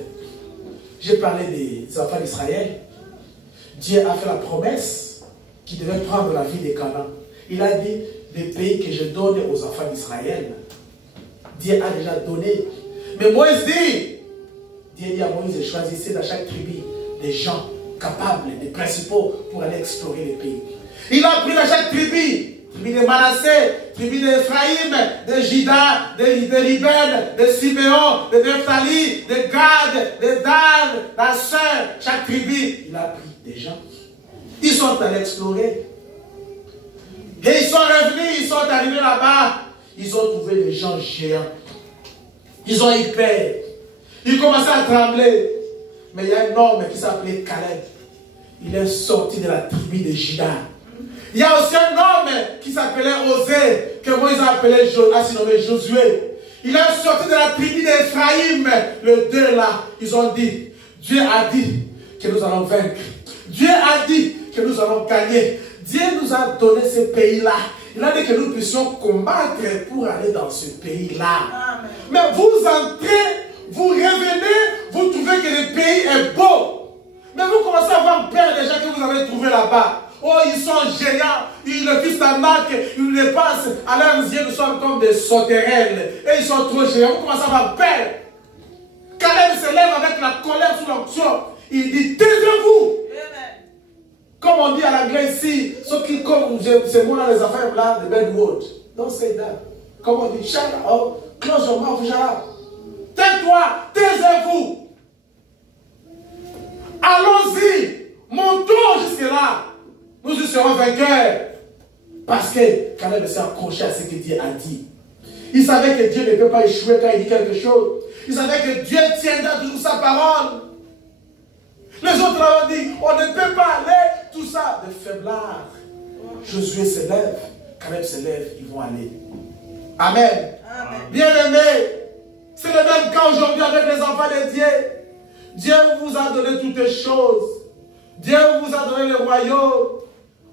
j'ai parlé des enfants d'Israël. Dieu a fait la promesse qu'il devait prendre la vie des Canaan. Il a dit, les pays que je donne aux enfants d'Israël, Dieu a déjà donné. Mais Moïse dit, Dieu dit à Moïse, choisissez dans chaque tribu des gens capables, des principaux pour aller explorer les pays. Il a pris dans chaque tribu de Manassé, tribu d'Ephraïm, de Juda, de Liben, de Siméon, de Nephtali, de Gad, de Dan, d'Asher, chaque tribu, il a pris des gens. Ils sont allés explorer. Et ils sont revenus, ils sont arrivés là-bas. Ils ont trouvé des gens géants. Ils ont eu peur. Ils commençaient à trembler. Mais il y a un homme qui s'appelait Caleb. Il est sorti de la tribu de Juda. Il y a aussi un homme qui s'appelait Osée, que Moïse a appelé Josué. Il est sorti de la tribu d'Ephraïm. Les deux là, ils ont dit, Dieu a dit que nous allons vaincre. Dieu a dit que nous allons gagner. Dieu nous a donné ce pays-là. Il a dit que nous puissions combattre pour aller dans ce pays-là. Mais vous entrez, vous revenez, vous trouvez que le pays est beau. Mais vous commencez à avoir peur des gens que vous avez trouvés là-bas. Oh, ils sont géants. Le fils d'Anak, ils les passent. À leurs yeux, nous sommes comme des sauterelles. Et ils sont trop géants. Vous commencez à avoir peur. Caleb se lève avec la colère sous l'onction. Il dit, taisez-vous. Comme Comme on dit à l'anglais ici, ceux qui, comme c'est moi dans les affaires là, de bad word. Don't say that. Comme on dit, shut up, close your mouth, shut up. Tais-toi, taisez-vous. Allons-y, montons jusque-là. Nous y serons vainqueurs. Parce que Caleb s'est accroché à ce que Dieu a dit. Il savait que Dieu ne peut pas échouer quand il dit quelque chose. Il savait que Dieu tiendra toujours sa parole. Les autres ont dit, on ne peut pas aller, tout ça, de faiblard. Josué se lève, Caleb se lève, ils vont aller. Amen. Amen. Bien-aimés, c'est le même cas aujourd'hui avec les enfants de Dieu. Dieu vous a donné toutes les choses. Dieu vous a donné le royaume.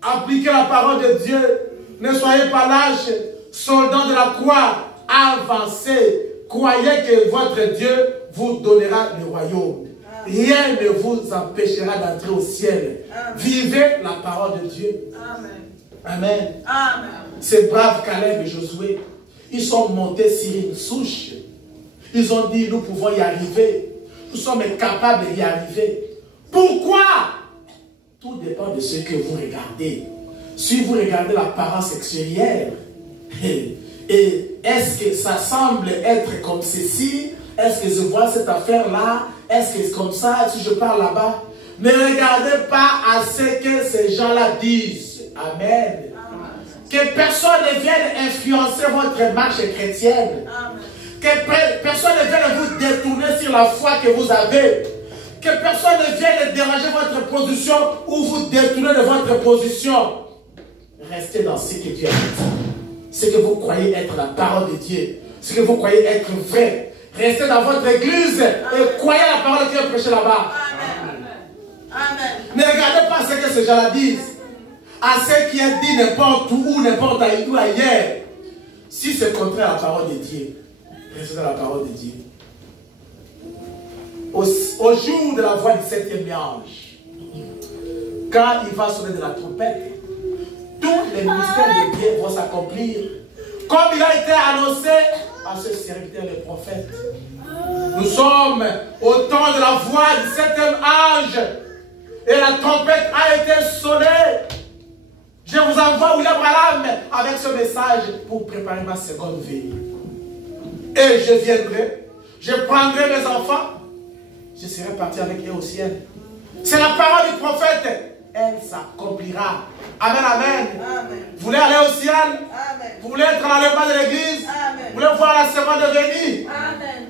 Appliquez la parole de Dieu. Ne soyez pas lâches. Soldats de la croix, avancez. Croyez que votre Dieu vous donnera le royaume. Rien ne vous empêchera d'entrer au ciel. Amen. Vivez la parole de Dieu. Amen. Amen. Amen. Ces braves Caleb et Josué, ils sont montés sur une souche. Ils ont dit, nous pouvons y arriver. Nous sommes capables d'y arriver. Pourquoi? Tout dépend de ce que vous regardez. Si vous regardez l'apparence extérieure, et est-ce que ça semble être comme ceci? Est-ce que je vois cette affaire-là? Est-ce que c'est comme ça? Si je parle là-bas? Ne regardez pas à ce que ces gens-là disent. Amen. Amen. Que personne ne vienne influencer votre marche chrétienne. Amen. Que personne ne vienne vous détourner sur la foi que vous avez. Que personne ne vienne déranger votre position ou vous détourner de votre position. Restez dans ce que Dieu a dit. Ce que vous croyez être la parole de Dieu. Ce que vous croyez être vrai. Restez dans votre église et croyez la parole que Dieu prêche là-bas. Amen. Ne regardez pas ce que ces gens-là disent. À ce qui est dit n'importe où, n'importe où ailleurs. Si c'est contraire à la parole de Dieu, restez dans la parole de Dieu. Au jour de la voix du 7e ange, quand il va sonner de la trompette, tous les mystères de Dieu vont s'accomplir. Comme il a été annoncé à ce serviteur, le prophète. Nous sommes au temps de la voix du 7e ange. Et la trompette a été sonnée. Je vous envoie William Branham avec ce message pour préparer ma seconde venue. Et je viendrai, je prendrai mes enfants, je serai parti avec eux au ciel. C'est la parole du prophète. Elle s'accomplira. Amen, amen. Amen. Vous voulez aller au ciel? Amen. Vous voulez être dans le bas de l'église? Amen. Vous voulez voir la seconde venue? Amen.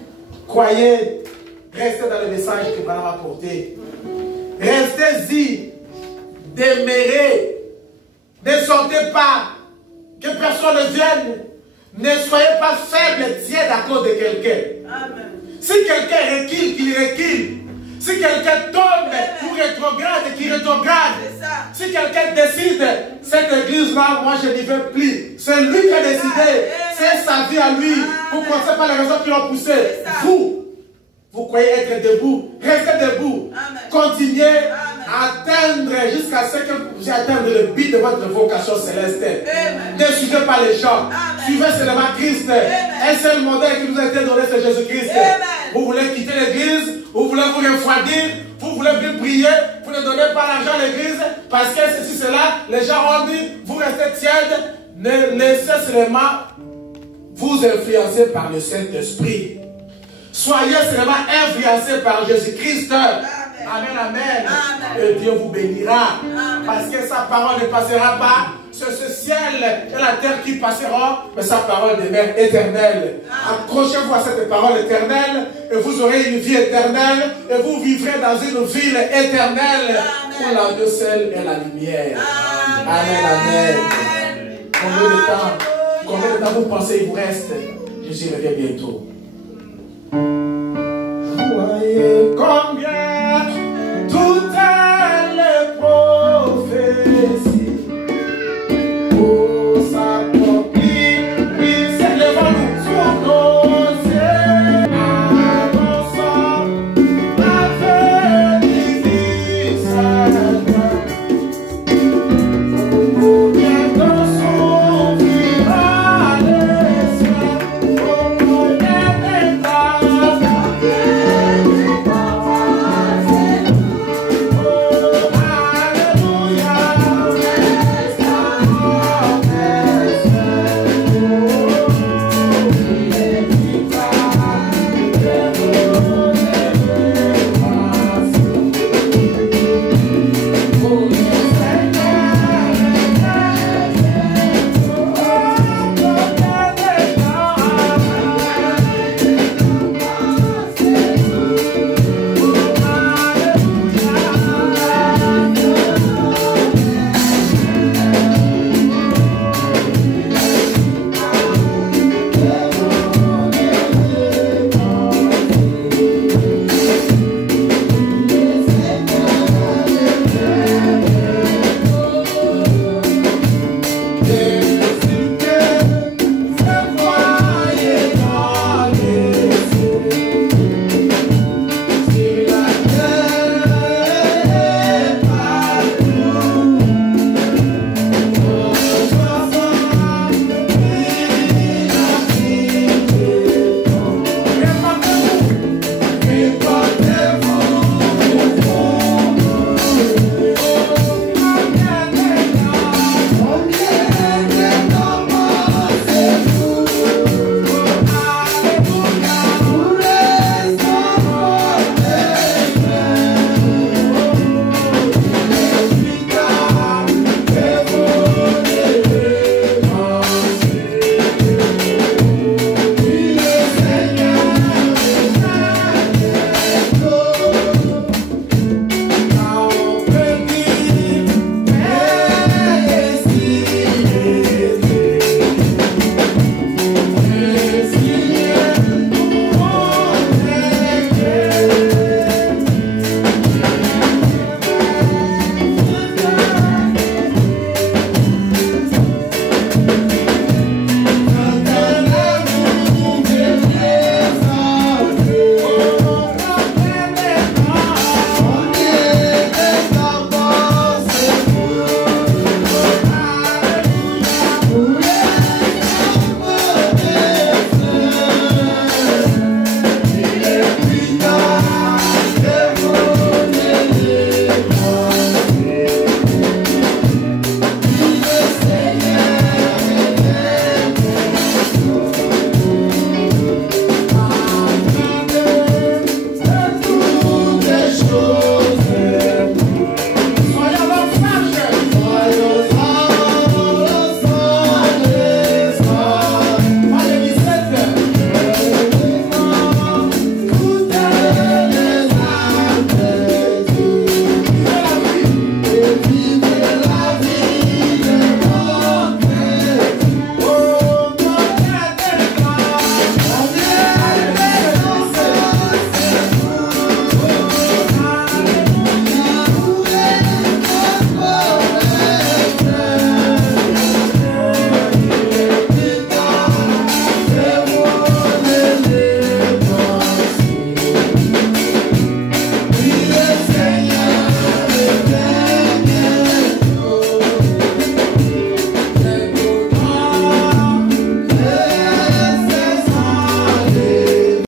Croyez. Restez dans le message que Branham a porté. Restez-y. Demeurez. Ne sortez pas. Que personne ne vienne. Ne soyez pas faible, tiède à cause de quelqu'un. Amen. Si quelqu'un recule, qu'il recule. Si quelqu'un tombe ou rétrograde, qu'il rétrograde. Si quelqu'un décide, cette église-là, moi je n'y vais plus. C'est lui qui a décidé. C'est sa vie à lui. Vous ne connaissez pas les raisons qui l'ont poussé. Vous croyez être debout. Restez debout. Amen. Continuez. Amen. À atteindre jusqu'à ce que vous atteignez le but de votre vocation céleste. Amen. Ne suivez pas les gens. Amen. Suivez seulement Christ. Amen. Un seul modèle qui nous a été donné, c'est Jésus-Christ. Vous voulez quitter l'église, vous voulez vous refroidir, vous voulez plus prier, vous ne donnez pas l'argent à l'église parce que ceci, cela, les gens ont dit, vous restez tiède, ne laissez seulement vous influencer par le Saint-Esprit. Soyez seulement influencés par Jésus-Christ. Amen, amen. Amen. Et Dieu vous bénira. Amen. Parce que sa parole ne passera pas. C'est ce ciel et la terre qui passeront, mais sa parole demeure éternelle. Accrochez-vous à cette parole éternelle et vous aurez une vie éternelle et vous vivrez dans une ville éternelle où la Dieu seul est la lumière. Amen, amen. Combien de temps vous pensez il vous reste? Jésus revient bientôt.